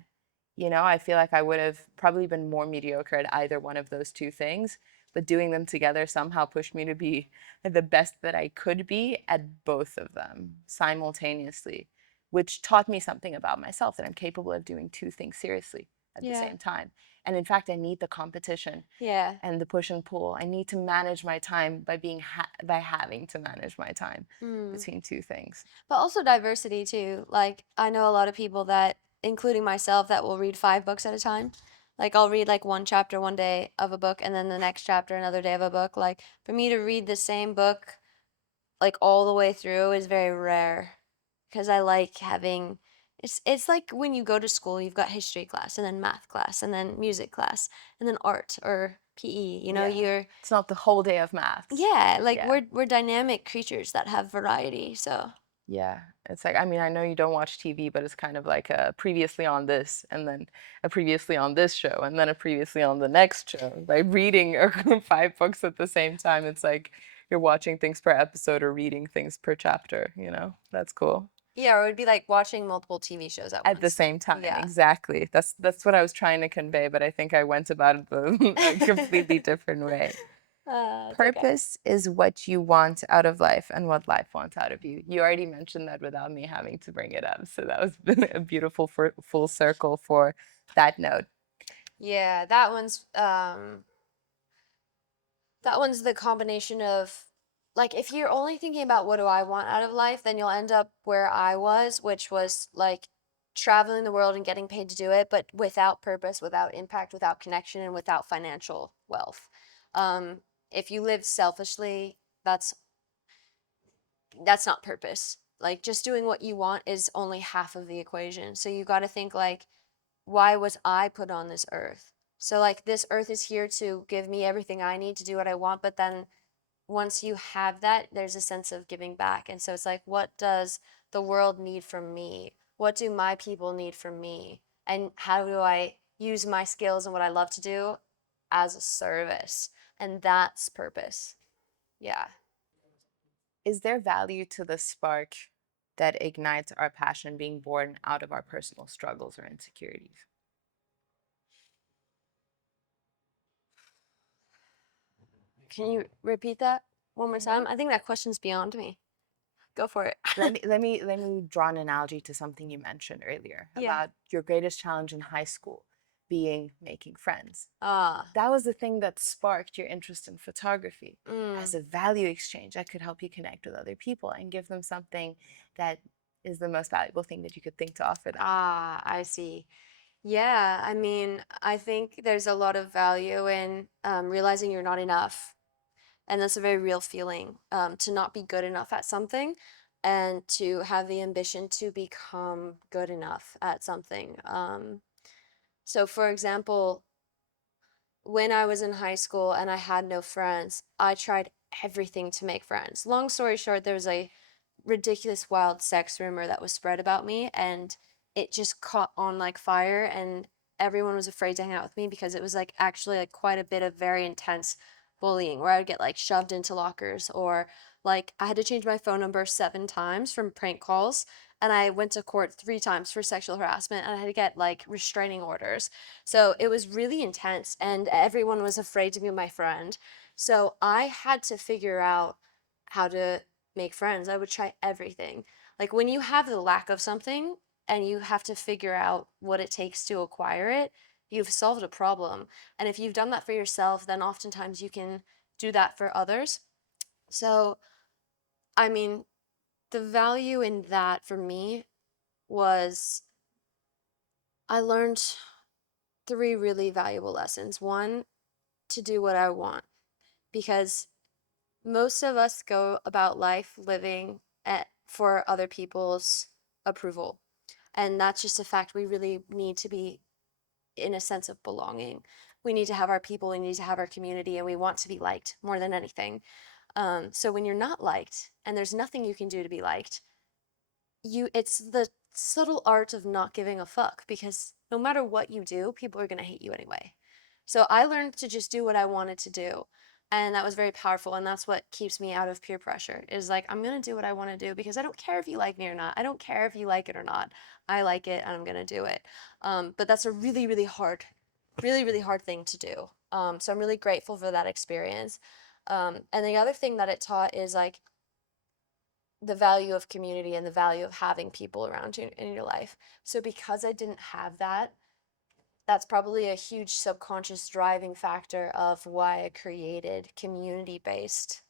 I feel like I would have probably been more mediocre at either one of those two things. But doing them together somehow pushed me to be the best that I could be at both of them simultaneously, which taught me something about myself, that I'm capable of doing two things seriously at the Yeah. same time. And in fact, I need the competition Yeah. and the push and pull. I need to manage my time by having to manage my time Mm. between two things. But also diversity too. Like I know a lot of people that, including myself, that will read 5 books at a time. Like I'll read like one chapter one day of a book and then the next chapter another day of a book. Like for me to read the same book like all the way through is very rare because I like having it's like when you go to school, you've got history class and then math class and then music class and then art or PE. Yeah. You're It's not the whole day of maths. yeah, like Yeah. we're dynamic creatures that have variety. So Yeah, it's like, I mean, I know you don't watch TV, but it's kind of like a previously on this, and then a previously on this show, and then a previously on the next show. Like reading five books at the same time, it's like you're watching things per episode or reading things per chapter, you know? That's cool. Yeah, or it would be like watching multiple TV shows at At the once. same time, Yeah. exactly. That's what I was trying to convey, but I think I went about it a completely different way. It's okay. Purpose is what you want out of life and what life wants out of you. You already mentioned that without me having to bring it up. So that was a beautiful full circle for that note. Yeah, that one's the combination of like if you're only thinking about what do I want out of life, then you'll end up where I was, which was like traveling the world and getting paid to do it, but without purpose, without impact, without connection, and without financial wealth. Um, if you live selfishly, that's that's not purpose. Like just doing what you want is only half of the equation. So you got to think like, why was I put on this earth? So like this earth is here to give me everything I need to do what I want, but then once you have that, there's a sense of giving back. And so it's like, what does the world need from me? What do my people need from me? And how do I use my skills and what I love to do as a service? And that's purpose. Yeah. Is there value to the spark that ignites our passion being born out of our personal struggles or insecurities? Can you repeat that one more time? I think that question's beyond me. Go for it. Let me draw an analogy to something you mentioned earlier Yeah. about your greatest challenge in high school being making friends. Ah. That was the thing that sparked your interest in photography as Mm. a value exchange that could help you connect with other people and give them something that is the most valuable thing that you could think to offer them. Ah, I see. Yeah, I mean, I think there's a lot of value in realizing you're not enough. And that's a very real feeling to not be good enough at something and to have the ambition to become good enough at something. So, for example, when I was in high school and I had no friends, I tried everything to make friends. Long story short, there was a ridiculous wild sex rumor that was spread about me and it just caught on like fire and everyone was afraid to hang out with me because it was like actually like quite a bit of very intense bullying where I would get like shoved into lockers or like I had to change my phone number 7 times from prank calls and I went to court 3 times for sexual harassment and I had to get like restraining orders. So it was really intense and everyone was afraid to be my friend. So I had to figure out how to make friends. I would try everything. Like when you have the lack of something and you have to figure out what it takes to acquire it, you've solved a problem. And if you've done that for yourself, then oftentimes you can do that for others. So, I mean, the value in that for me was I learned 3 really valuable lessons. One, to do what I want because most of us go about life living for other people's approval. And that's just a fact. We really need to be in a sense of belonging. We need to have our people, we need to have our community, and we want to be liked more than anything. So when you're not liked and there's nothing you can do to be liked, it's the subtle art of not giving a fuck because no matter what you do, people are going to hate you anyway. So I learned to just do what I wanted to do. And that was very powerful. And that's what keeps me out of peer pressure is like, I'm going to do what I want to do because I don't care if you like me or not. I don't care if you like it or not. I like it and I'm going to do it. But that's a really, really hard thing to do. So I'm really grateful for that experience. And the other thing that it taught is like the value of community and the value of having people around you in your life. So because I didn't have that, that's probably a huge subconscious driving factor of why I created community-based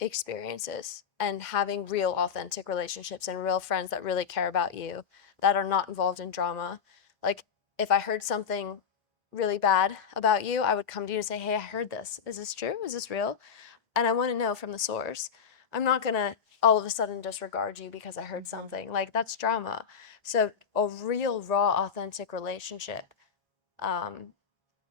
experiences and having real authentic relationships and real friends that really care about you that are not involved in drama. Like if I heard something really bad about you, I would come to you and say, "Hey, I heard this. Is this true? Is this real?" And I want to know from the source. I'm not going to all of a sudden disregard you because I heard something. Like that's drama. So a real raw authentic relationship. Um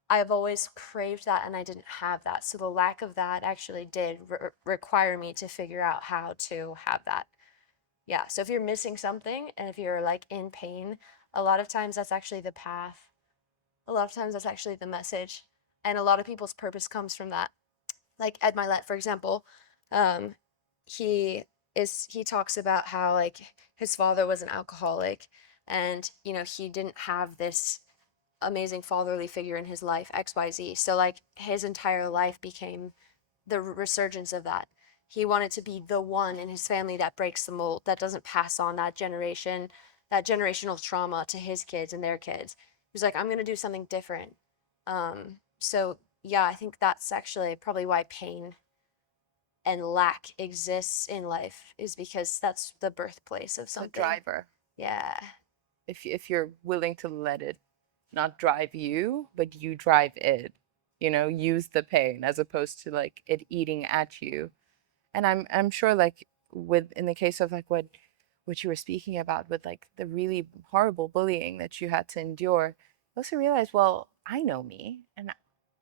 I've always craved that and I didn't have that. So the lack of that actually did require me to figure out how to have that. Yeah. So if you're missing something and if you're like in pain, a lot of times that's actually the path. A lot of times that's actually the message. And a lot of people's purpose comes from that. Like Ed Milet, for example, um, he he talks about how like his father was an alcoholic and he didn't have this amazing fatherly figure in his life, XYZ. So like his entire life became the resurgence of that. He wanted to be the one in his family that breaks the mold, that doesn't pass on that generational trauma to his kids and their kids. He was like, I'm gonna do something different. So yeah, I think that's actually probably why pain and lack exists in life, is because that's the birthplace of It's a something. driver. Yeah. If you're willing to let it not drive you, but you drive it, use the pain as opposed to like it eating at you. And I'm sure like with in the case of like what you were speaking about with like the really horrible bullying that you had to endure, you also realize, well, I know me and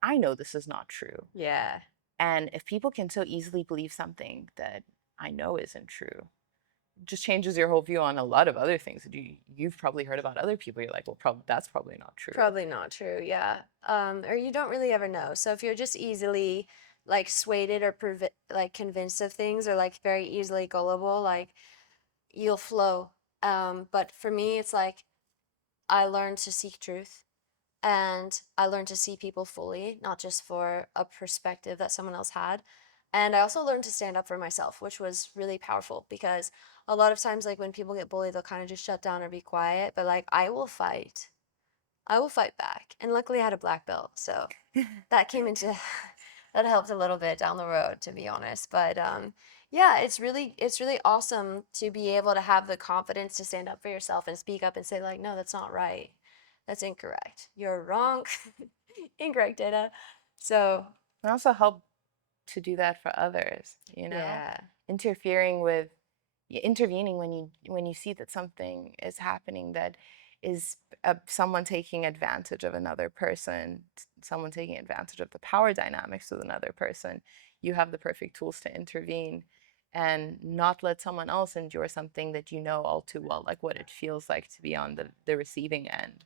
I know this is not true. Yeah. And if people can so easily believe something that I know isn't true, it just changes your whole view on a lot of other things that you've probably heard about other people. You're like, well, that's probably not true. Probably not true, yeah. Or you don't really ever know. So if you're just easily like swayed or like convinced of things, or like very easily gullible, like you'll flow. But for me, it's like I learned to seek truth and I learned to see people fully, not just for a perspective that someone else had. And I also learned to stand up for myself, which was really powerful because a lot of times, like when people get bullied, they'll kind of just shut down or be quiet. But like, I will fight. I will fight back. And luckily, I had a black belt, so that came into that helped a little bit down the road, to be honest. But yeah, it's really awesome to be able to have the confidence to stand up for yourself and speak up and say like, no, that's not right. That's incorrect. You're wrong. Incorrect data. So And also help to do that for others, yeah, interfering with intervening when you see that something is happening that is someone taking advantage of another person, someone taking advantage of the power dynamics with another person. You have the perfect tools to intervene and not let someone else endure something that you know all too well, like what it feels like to be on the receiving end.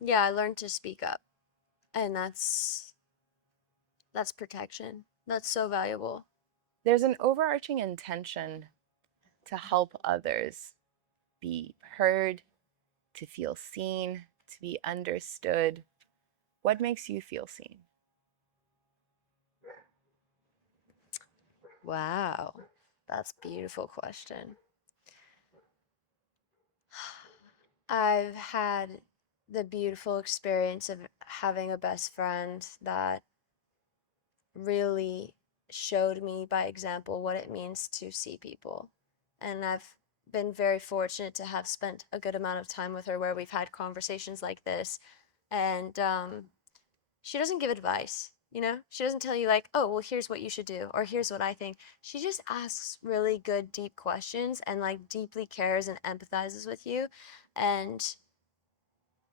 yeah, I learned to speak up, and that's protection. That's so valuable. There's an overarching intention to help others be heard, to feel seen, to be understood. What makes you feel seen? Wow, that's a beautiful question. I've had the beautiful experience of having a best friend that really showed me by example what it means to see people. And I've been very fortunate to have spent a good amount of time with her where we've had conversations like this. And she doesn't give advice, you know? She doesn't tell you, like, oh, well, here's what you should do, or here's what I think. She just asks really good, deep questions and, like, deeply cares and empathizes with you. And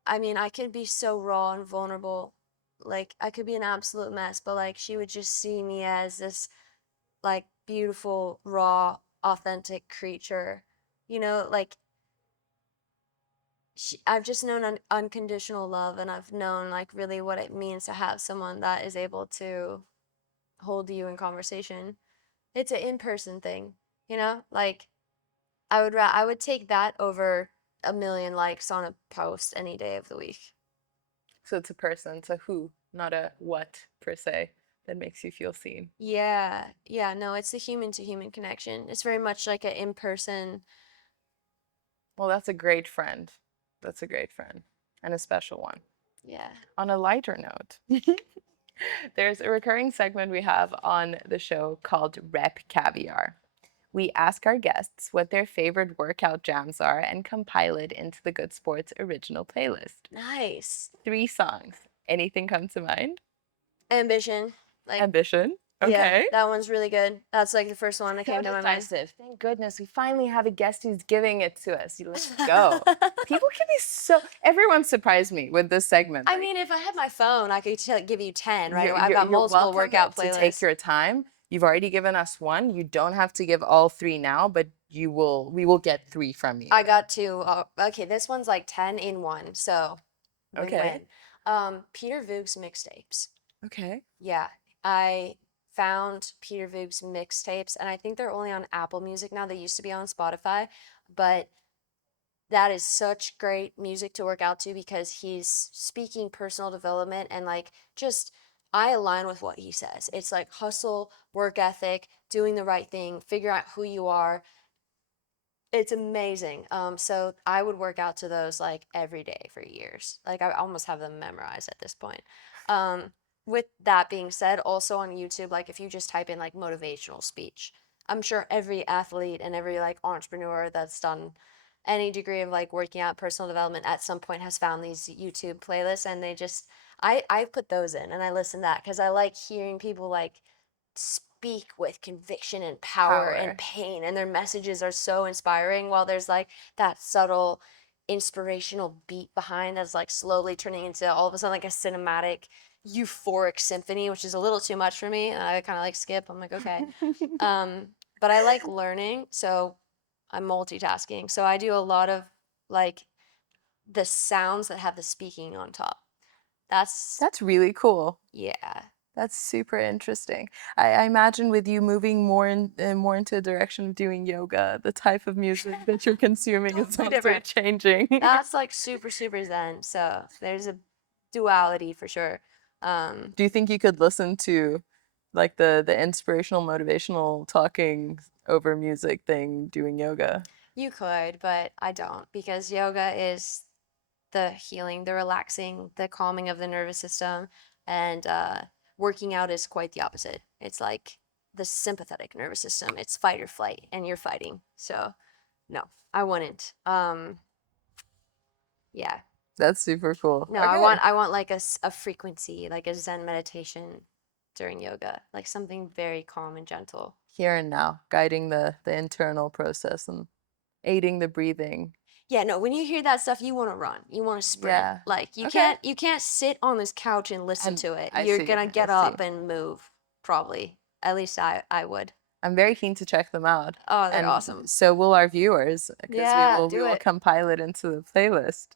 I mean, I could be so raw and vulnerable. Like, I could be an absolute mess, but like, she would just see me as this, like, beautiful, raw, authentic creature. Like, I've just known unconditional love, and I've known, like, really what it means to have someone that is able to hold you in conversation. It's an in person thing, you know? Like, I would take that over a million likes on a post any day of the week. So it's a person, it's a who, not a what per se, that makes you feel seen. Yeah, yeah, no, it's a human to human connection. It's very much like an in person. Well, that's a great friend. That's a great friend and a special one. Yeah. On a lighter note, there's a recurring segment we have on the show called Rep Caviar. We ask our guests what their favorite workout jams are and compile it into the Good Sports original playlist. Nice. 3 songs. Anything come to mind? Ambition. Like, Ambition. yeah, Okay. that one's really good. That's like the first one that So came to my mind. decisive. Thank goodness we finally have a guest who's giving it to us. Let's go. People can be so. Everyone surprised me with this segment. I Like, mean, if I had my phone, I could give you 10 right you're away. I've you're, got you're multiple welcome workout to take playlists. your time. You've already given us one. You don't have to give all three now, but we will get three from you. I got two. Okay, this one's like 10 in one, so Okay. win-win. Peter Voog's mixtapes. Okay. Yeah, I found Peter Voog's mixtapes, and I think they're only on Apple Music now. They used to be on Spotify, but that is such great music to work out to because he's speaking personal development and like just I align with what he says. It's like hustle, work ethic, doing the right thing, figure out who you are. It's amazing. So I would work out to those like every day for years. Like I almost have them memorized at this point. Um, with that being said, also on YouTube, like if you just type in like motivational speech, I'm sure every athlete and every like entrepreneur that's done any degree of like working out personal development at some point has found these YouTube playlists and they just I put those in and I listen to that because I like hearing people like speak with conviction and power and pain and their messages are so inspiring while there's like that subtle inspirational beat behind that's like slowly turning into all of a sudden like a cinematic euphoric symphony, which is a little too much for me and I kind of like skip. I'm like, okay. But I like learning, so I'm multitasking, so I do a lot of like the sounds that have the speaking on top. That's really cool. Yeah. That's super interesting. I imagine with you moving more into a direction of doing yoga, the type of music that you're consuming is Totally also different. changing. That's like super zen. So there's a duality for sure. Do you think you could listen to like the inspirational, motivational talking over music thing doing yoga? You could, but I don't because yoga is the healing, the relaxing, the calming of the nervous system, and working out is quite the opposite. It's like the sympathetic nervous system. It's fight or flight, and you're fighting. So no, I wouldn't. Yeah. That's super cool. No, Okay. I want like a frequency, like a Zen meditation during yoga, like something very calm and gentle. Here and now, guiding the internal process and aiding the breathing. Yeah, no, when you hear that stuff, you want to run. You want to sprint. Yeah. Like Okay. you can't sit on this couch and listen And to it. I You're see. gonna I get see. up and move, probably. At least I would. I'm very keen to check them out. Oh, they're And awesome. so will our viewers, because Yeah, we do will it. compile it into the playlist.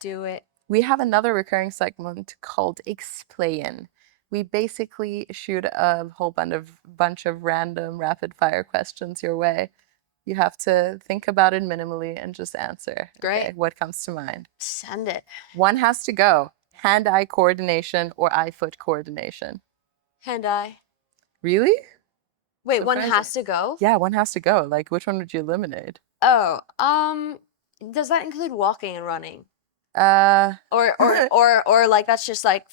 Do it. We have another recurring segment called Explain. We basically shoot a whole bunch of random rapid fire questions your way. You have to think about it minimally and just answer. Great. Okay, what comes to mind? Send it. One has to go. Hand-eye coordination or eye-foot coordination. Hand eye. Really? Wait, one Surprising. has to go? Yeah, one has to go. Like, which one would you eliminate? Oh, does that include walking and running? Uh, Or like that's just like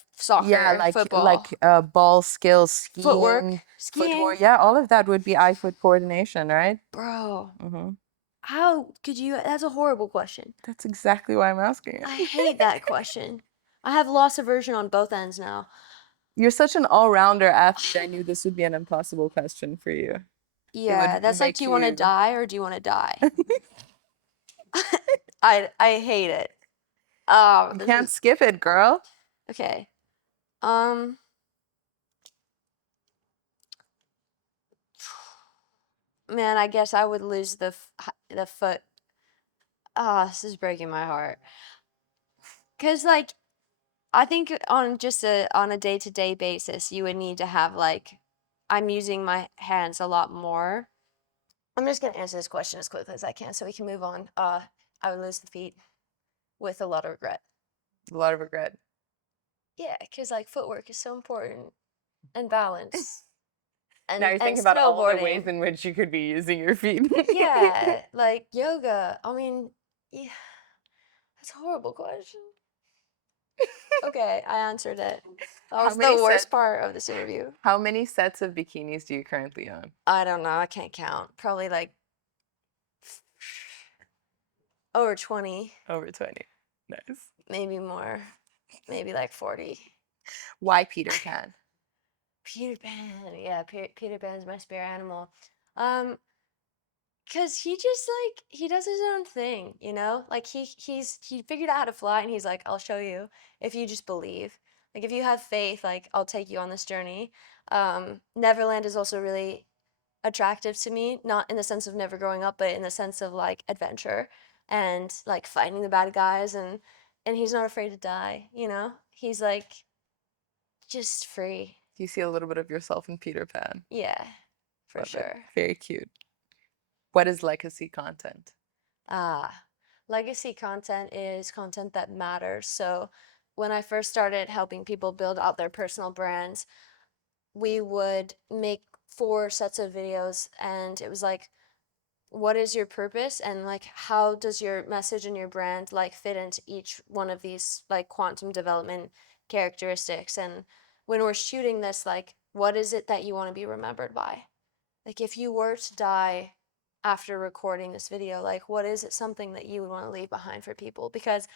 yeah, soccer, football, ball skills, footwork, skiing, skiing. yeah, all of that would be eye-foot coordination, right? Bro, Mm-hmm. how could you? That's a horrible question. That's exactly why I'm asking I it. hate that question. I have loss aversion on both ends now. You're such an all-rounder athlete. I knew this would be an impossible question for you. Yeah, that's like, Make do you want to die or do you want to die? I hate it. Oh, You this can't is skip it, girl. okay. Um, man, I guess I would lose the foot. Ah, this is breaking my heart. 'Cause like I think on just a day-to-day basis, you would need to have like I'm using my hands a lot more. I'm just gonna answer this question as quickly as I can so we can move on. I would lose the feet with a lot of regret. A lot of regret. Yeah, because like footwork is so important and balance Now you're and thinking about all the ways snowboarding. in which you could be using your feet. Yeah, like yoga. I mean, yeah, that's a horrible question. Okay, I answered it. That was the worst part of this interview. How many sets of bikinis do you currently own? I don't know. I can't count. Probably like over 20, Over 20. Nice. maybe more. Maybe like 40. Why Peter Pan? Peter Pan. Yeah, Peter Pan's my spirit animal. Um, Cause he just like he does his own thing, you know? Like he figured out how to fly and he's like, I'll show you if you just believe. Like if you have faith, like I'll take you on this journey. Neverland is also really attractive to me, not in the sense of never growing up, but in the sense of like adventure and like fighting the bad guys, and he's not afraid to die, you know? He's like just free. Do you see a little bit of yourself in Peter Pan? Yeah, for Love it. sure. Very cute. What is legacy content? Ah, legacy content is content that matters. So when I first started helping people build out their personal brands, we would make 4 sets of videos, and it was like, what is your purpose, and like how does your message and your brand like fit into each one of these like quantum development characteristics. And when we're shooting this, like what is it that you want to be remembered by? Like if you were to die after recording this video, like what is it, something that you would want to leave behind for people? Because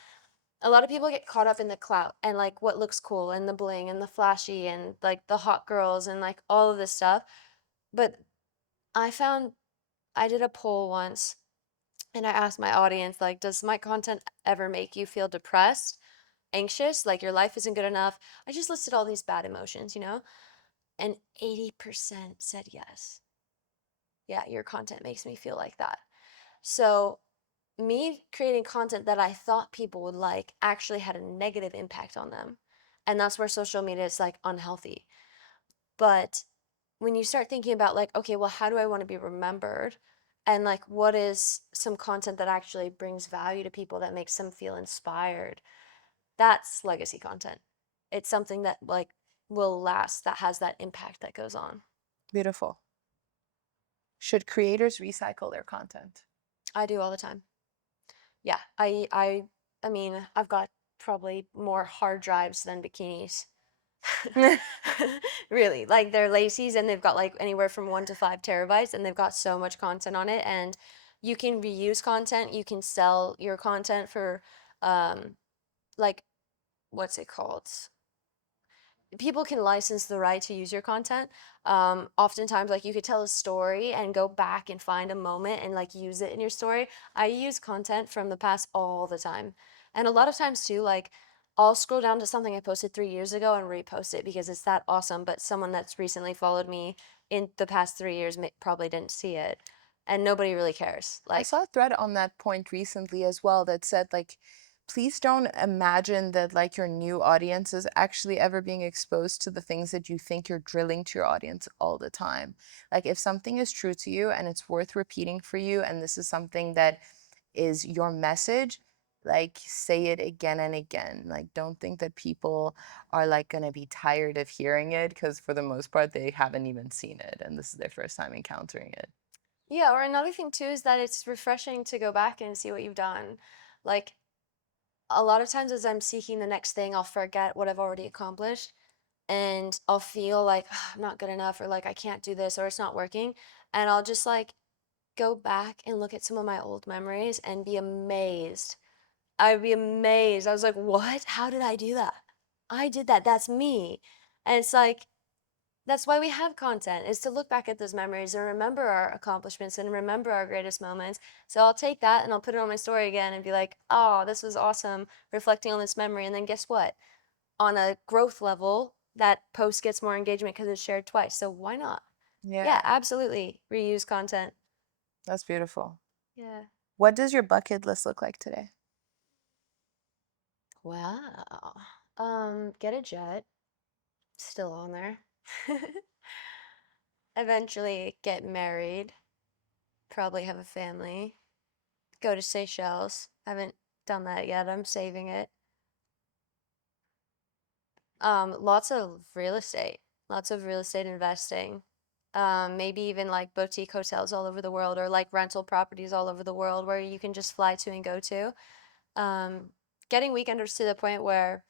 a lot of people get caught up in the clout and like what looks cool and the bling and the flashy and like the hot girls and like all of this stuff. But I found, I did a poll once and I asked my audience, like, does my content ever make you feel depressed, anxious, like your life isn't good enough? I just listed all these bad emotions, you know? And 80% said yes. Yeah, your content makes me feel like that. So, me creating content that I thought people would like actually had a negative impact on them. And that's where social media is like unhealthy. But when you start thinking about like, okay, well, how do I want to be remembered? And like, what is some content that actually brings value to people that makes them feel inspired? That's legacy content. It's something that like will last, that has that impact that goes on. Beautiful. Should creators recycle their content? I do all the time. Yeah, I mean, I've got probably more hard drives than bikinis. Really, like they're lacies and they've got like anywhere from 1 to 5 terabytes and they've got so much content on it. And you can reuse content, you can sell your content for um like, what's it called, people can license the right to use your content. Oftentimes, like you could tell a story and go back and find a moment and like use it in your story. I use content from the past all the time. And a lot of times too, like I'll scroll down to something I posted 3 years ago and repost it because it's that awesome. But someone that's recently followed me in the past 3 years probably didn't see it. And nobody really cares. I Like, saw a thread on that point recently as well that said like, please don't imagine that like your new audience is actually ever being exposed to the things that you think you're drilling to your audience all the time. Like if something is true to you and it's worth repeating for you, and this is something that is your message, like say it again and again. Like don't think that people are like going to be tired of hearing it, because for the most part they haven't even seen it and this is their first time encountering it. yeah, or another thing too is that it's refreshing to go back and see what you've done. Like, a lot of times as I'm seeking the next thing, I'll forget what I've already accomplished and I'll feel like, "Ugh, I'm not good enough," or like I can't do this or it's not working. And I'll just like go back and look at some of my old memories and be amazed. I'd be amazed. I was like, what? How did I do that? I did that. That's me. And it's like, that's why we have content, is to look back at those memories and remember our accomplishments and remember our greatest moments. So I'll take that and I'll put it on my story again and be like, oh, this was awesome, reflecting on this memory. And then guess what? On a growth level, that post gets more engagement because it's shared twice. So why not? Yeah, Yeah, absolutely. Reuse content. that's beautiful. Yeah. What does your bucket list look like today? Wow. Get a jet. Still on there. Eventually get married. Probably have a family. Go to Seychelles. Haven't done that yet. I'm saving it. Lots of real estate. Lots of real estate investing. Maybe even like boutique hotels all over the world or like rental properties all over the world where you can just fly to and go to. Um, Getting weekenders to the point where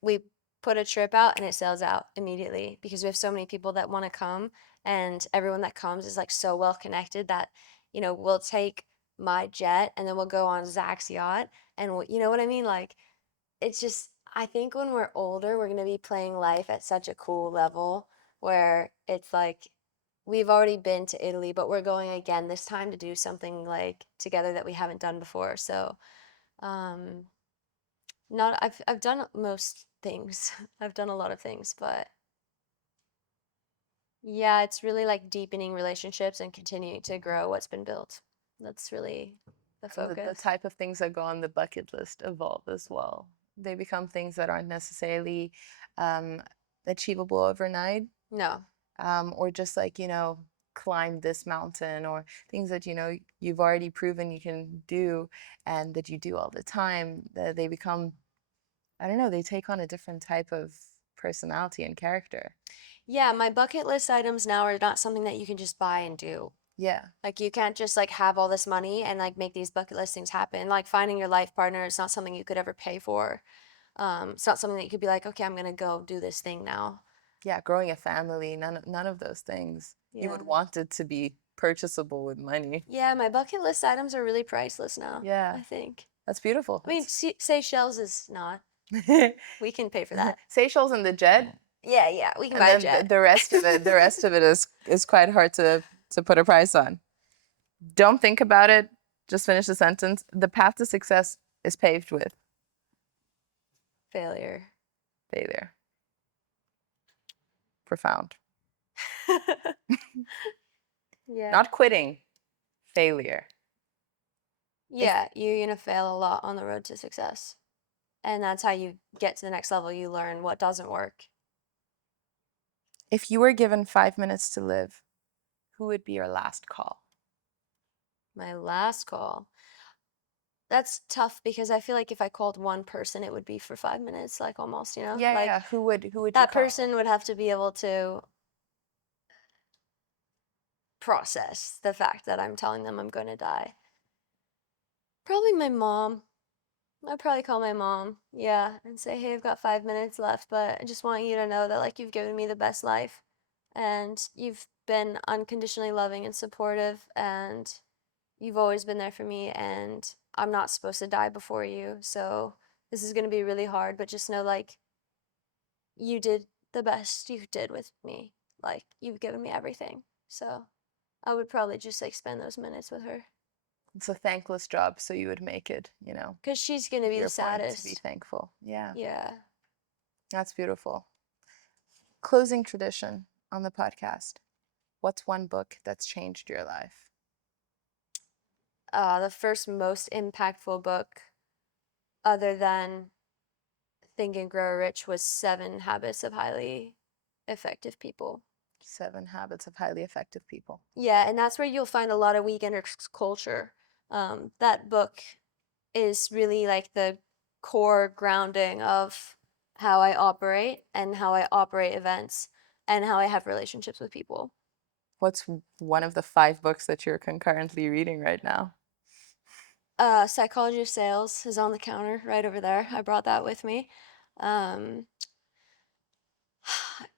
we put a trip out and it sells out immediately because we have so many people that want to come, and everyone that comes is like so well connected that, you know, we'll take my jet and then we'll go on Zach's yacht and you know what I mean? Like, it's just, I think when we're older, we're going to be playing life at such a cool level where it's like we've already been to Italy, but we're going again this time to do something like together that we haven't done before. So, um, not I've done most things. I've done a lot of things, but yeah, it's really like deepening relationships and continuing to grow what's been built. That's really the And the focus. type of things that go on the bucket list evolve as well. They become things that aren't necessarily um, achievable overnight, No. or just like, climb this mountain, or things that, you've already proven you can do and that you do all the time. They become, I don't know, they take on a different type of personality and character. Yeah, my bucket list items now are not something that you can just buy and do. Yeah. Like you can't just like have all this money and like make these bucket list things happen. Like finding your life partner is not something you could ever pay for. It's not something that you could be like, okay, I'm gonna go do this thing now. Yeah, growing a family, none of those things. You Yeah. would want it to be purchasable with money. Yeah, my bucket list items are really priceless now, Yeah, I think. that's beautiful. I mean, Seychelles is not. We can pay for that. Seychelles and the jet, Yeah, yeah, we can and buy a then jet. the rest of it, is quite hard to put a price on. Don't think about it. Just finish the sentence. The path to success is paved with Failure. failure. Profound. Yeah. Not quitting, failure. If Yeah, you're gonna fail a lot on the road to success. And that's how you get to the next level. You learn what doesn't work. if you were given 5 minutes to live, who would be your last call? My last call. That's tough because I feel like if I called one person, it would be for 5 minutes, like almost, Yeah, like yeah. Who would you that call? person would have to be able to process the fact that I'm telling them I'm going to die. Probably my mom. I'd probably call my mom, yeah, and say, hey, I've got 5 minutes left, but I just want you to know that, like, you've given me the best life, and you've been unconditionally loving and supportive, and you've always been there for me, and I'm not supposed to die before you, so this is going to be really hard, but just know, like, you did the best you did with me. Like, you've given me everything. So I would probably just, like, spend those minutes with her. It's a thankless job, so you would make it. Because she's going to To be the your point, to be saddest. thankful. Yeah, Yeah. that's beautiful. Closing tradition on the podcast. What's one book that's changed your life? The first most impactful book, other than Think and Grow Rich, was Seven Habits of Highly Effective People. 7 Habits of Highly Effective People. Yeah, and that's where you'll find a lot of weekender culture. That book is really like the core grounding of how I operate and how I operate events and how I have relationships with people. What's one of the 5 books that you're concurrently reading right now? Psychology of Sales is on the counter right over there. I brought that with me. Um,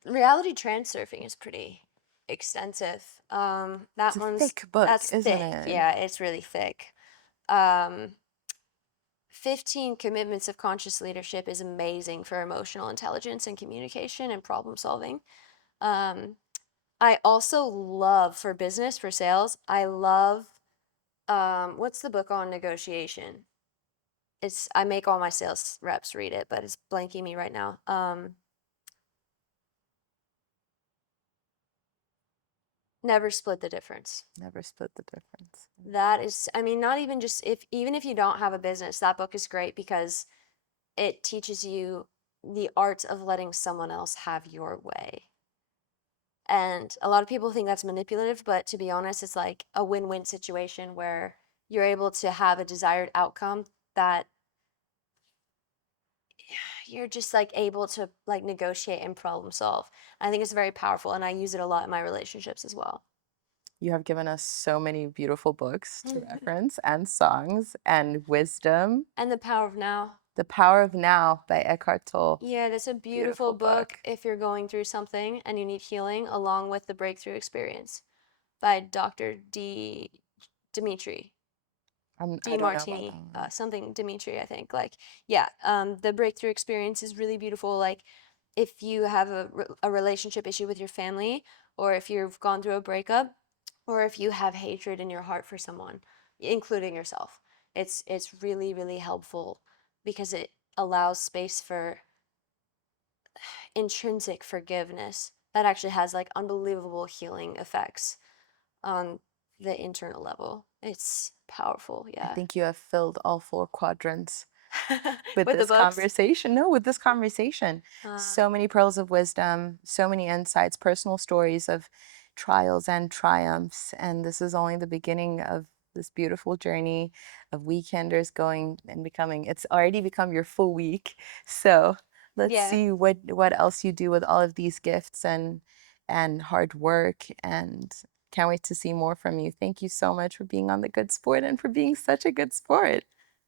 reality transurfing is pretty extensive. It's That a one's thick book, that's isn't thick. it? Yeah, it's really thick. Um, 15 Commitments of Conscious Leadership is amazing for emotional intelligence and communication and problem solving. Um, I also love for business, for sales, I love what's the book on negotiation? I make all my sales reps read it, but it's blanking me right now. Never Split the Difference. Never Split the Difference. That is, I mean, not even just even if you don't have a business, that book is great because it teaches you the art of letting someone else have your way. And a lot of people think that's manipulative, but to be honest, it's like a win-win situation where you're able to have a desired outcome that you're just like able to like negotiate and problem solve. I think it's very powerful and I use it a lot in my relationships as well. You have given us so many beautiful books to reference, and songs, and wisdom. And The Power of Now. The Power of Now by Eckhart Tolle. Yeah, that's a beautiful Beautiful book book. if you're going through something and you need healing, along with The Breakthrough Experience by Dr. Dimitri. I don't know about Martini, that one. something Dimitri, I think. Like, yeah, the breakthrough experience is really beautiful. Like, if you have a relationship issue with your family, or if you've gone through a breakup, or if you have hatred in your heart for someone, including yourself, it's really really helpful because it allows space for intrinsic forgiveness that actually has like unbelievable healing effects on the internal level. It's powerful, I yeah. think you have filled all 4 quadrants with With the this books. conversation. No, with this conversation. So many pearls of wisdom, so many insights, personal stories of trials and triumphs. And this is only the beginning of this beautiful journey of weekenders going and becoming, it's already become your full week. So let's Yeah. see what else you do with all of these gifts and hard work, and can't wait to see more from you. Thank you so much for being on The Good Sport and for being such a good sport.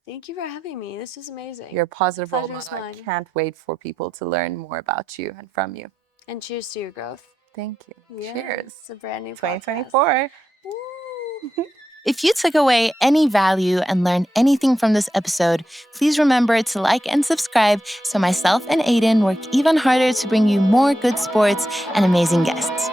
Thank you for having me. This is amazing. You're a positive role Pleasure is model. I mine. can't wait for people to learn more about you and from you. And cheers to your growth. Thank you. Yeah, Cheers. it's a brand new 2024. Woo. If you took away any value and learned anything from this episode, please remember to like and subscribe so myself and Aiden work even harder to bring you more good sports and amazing guests.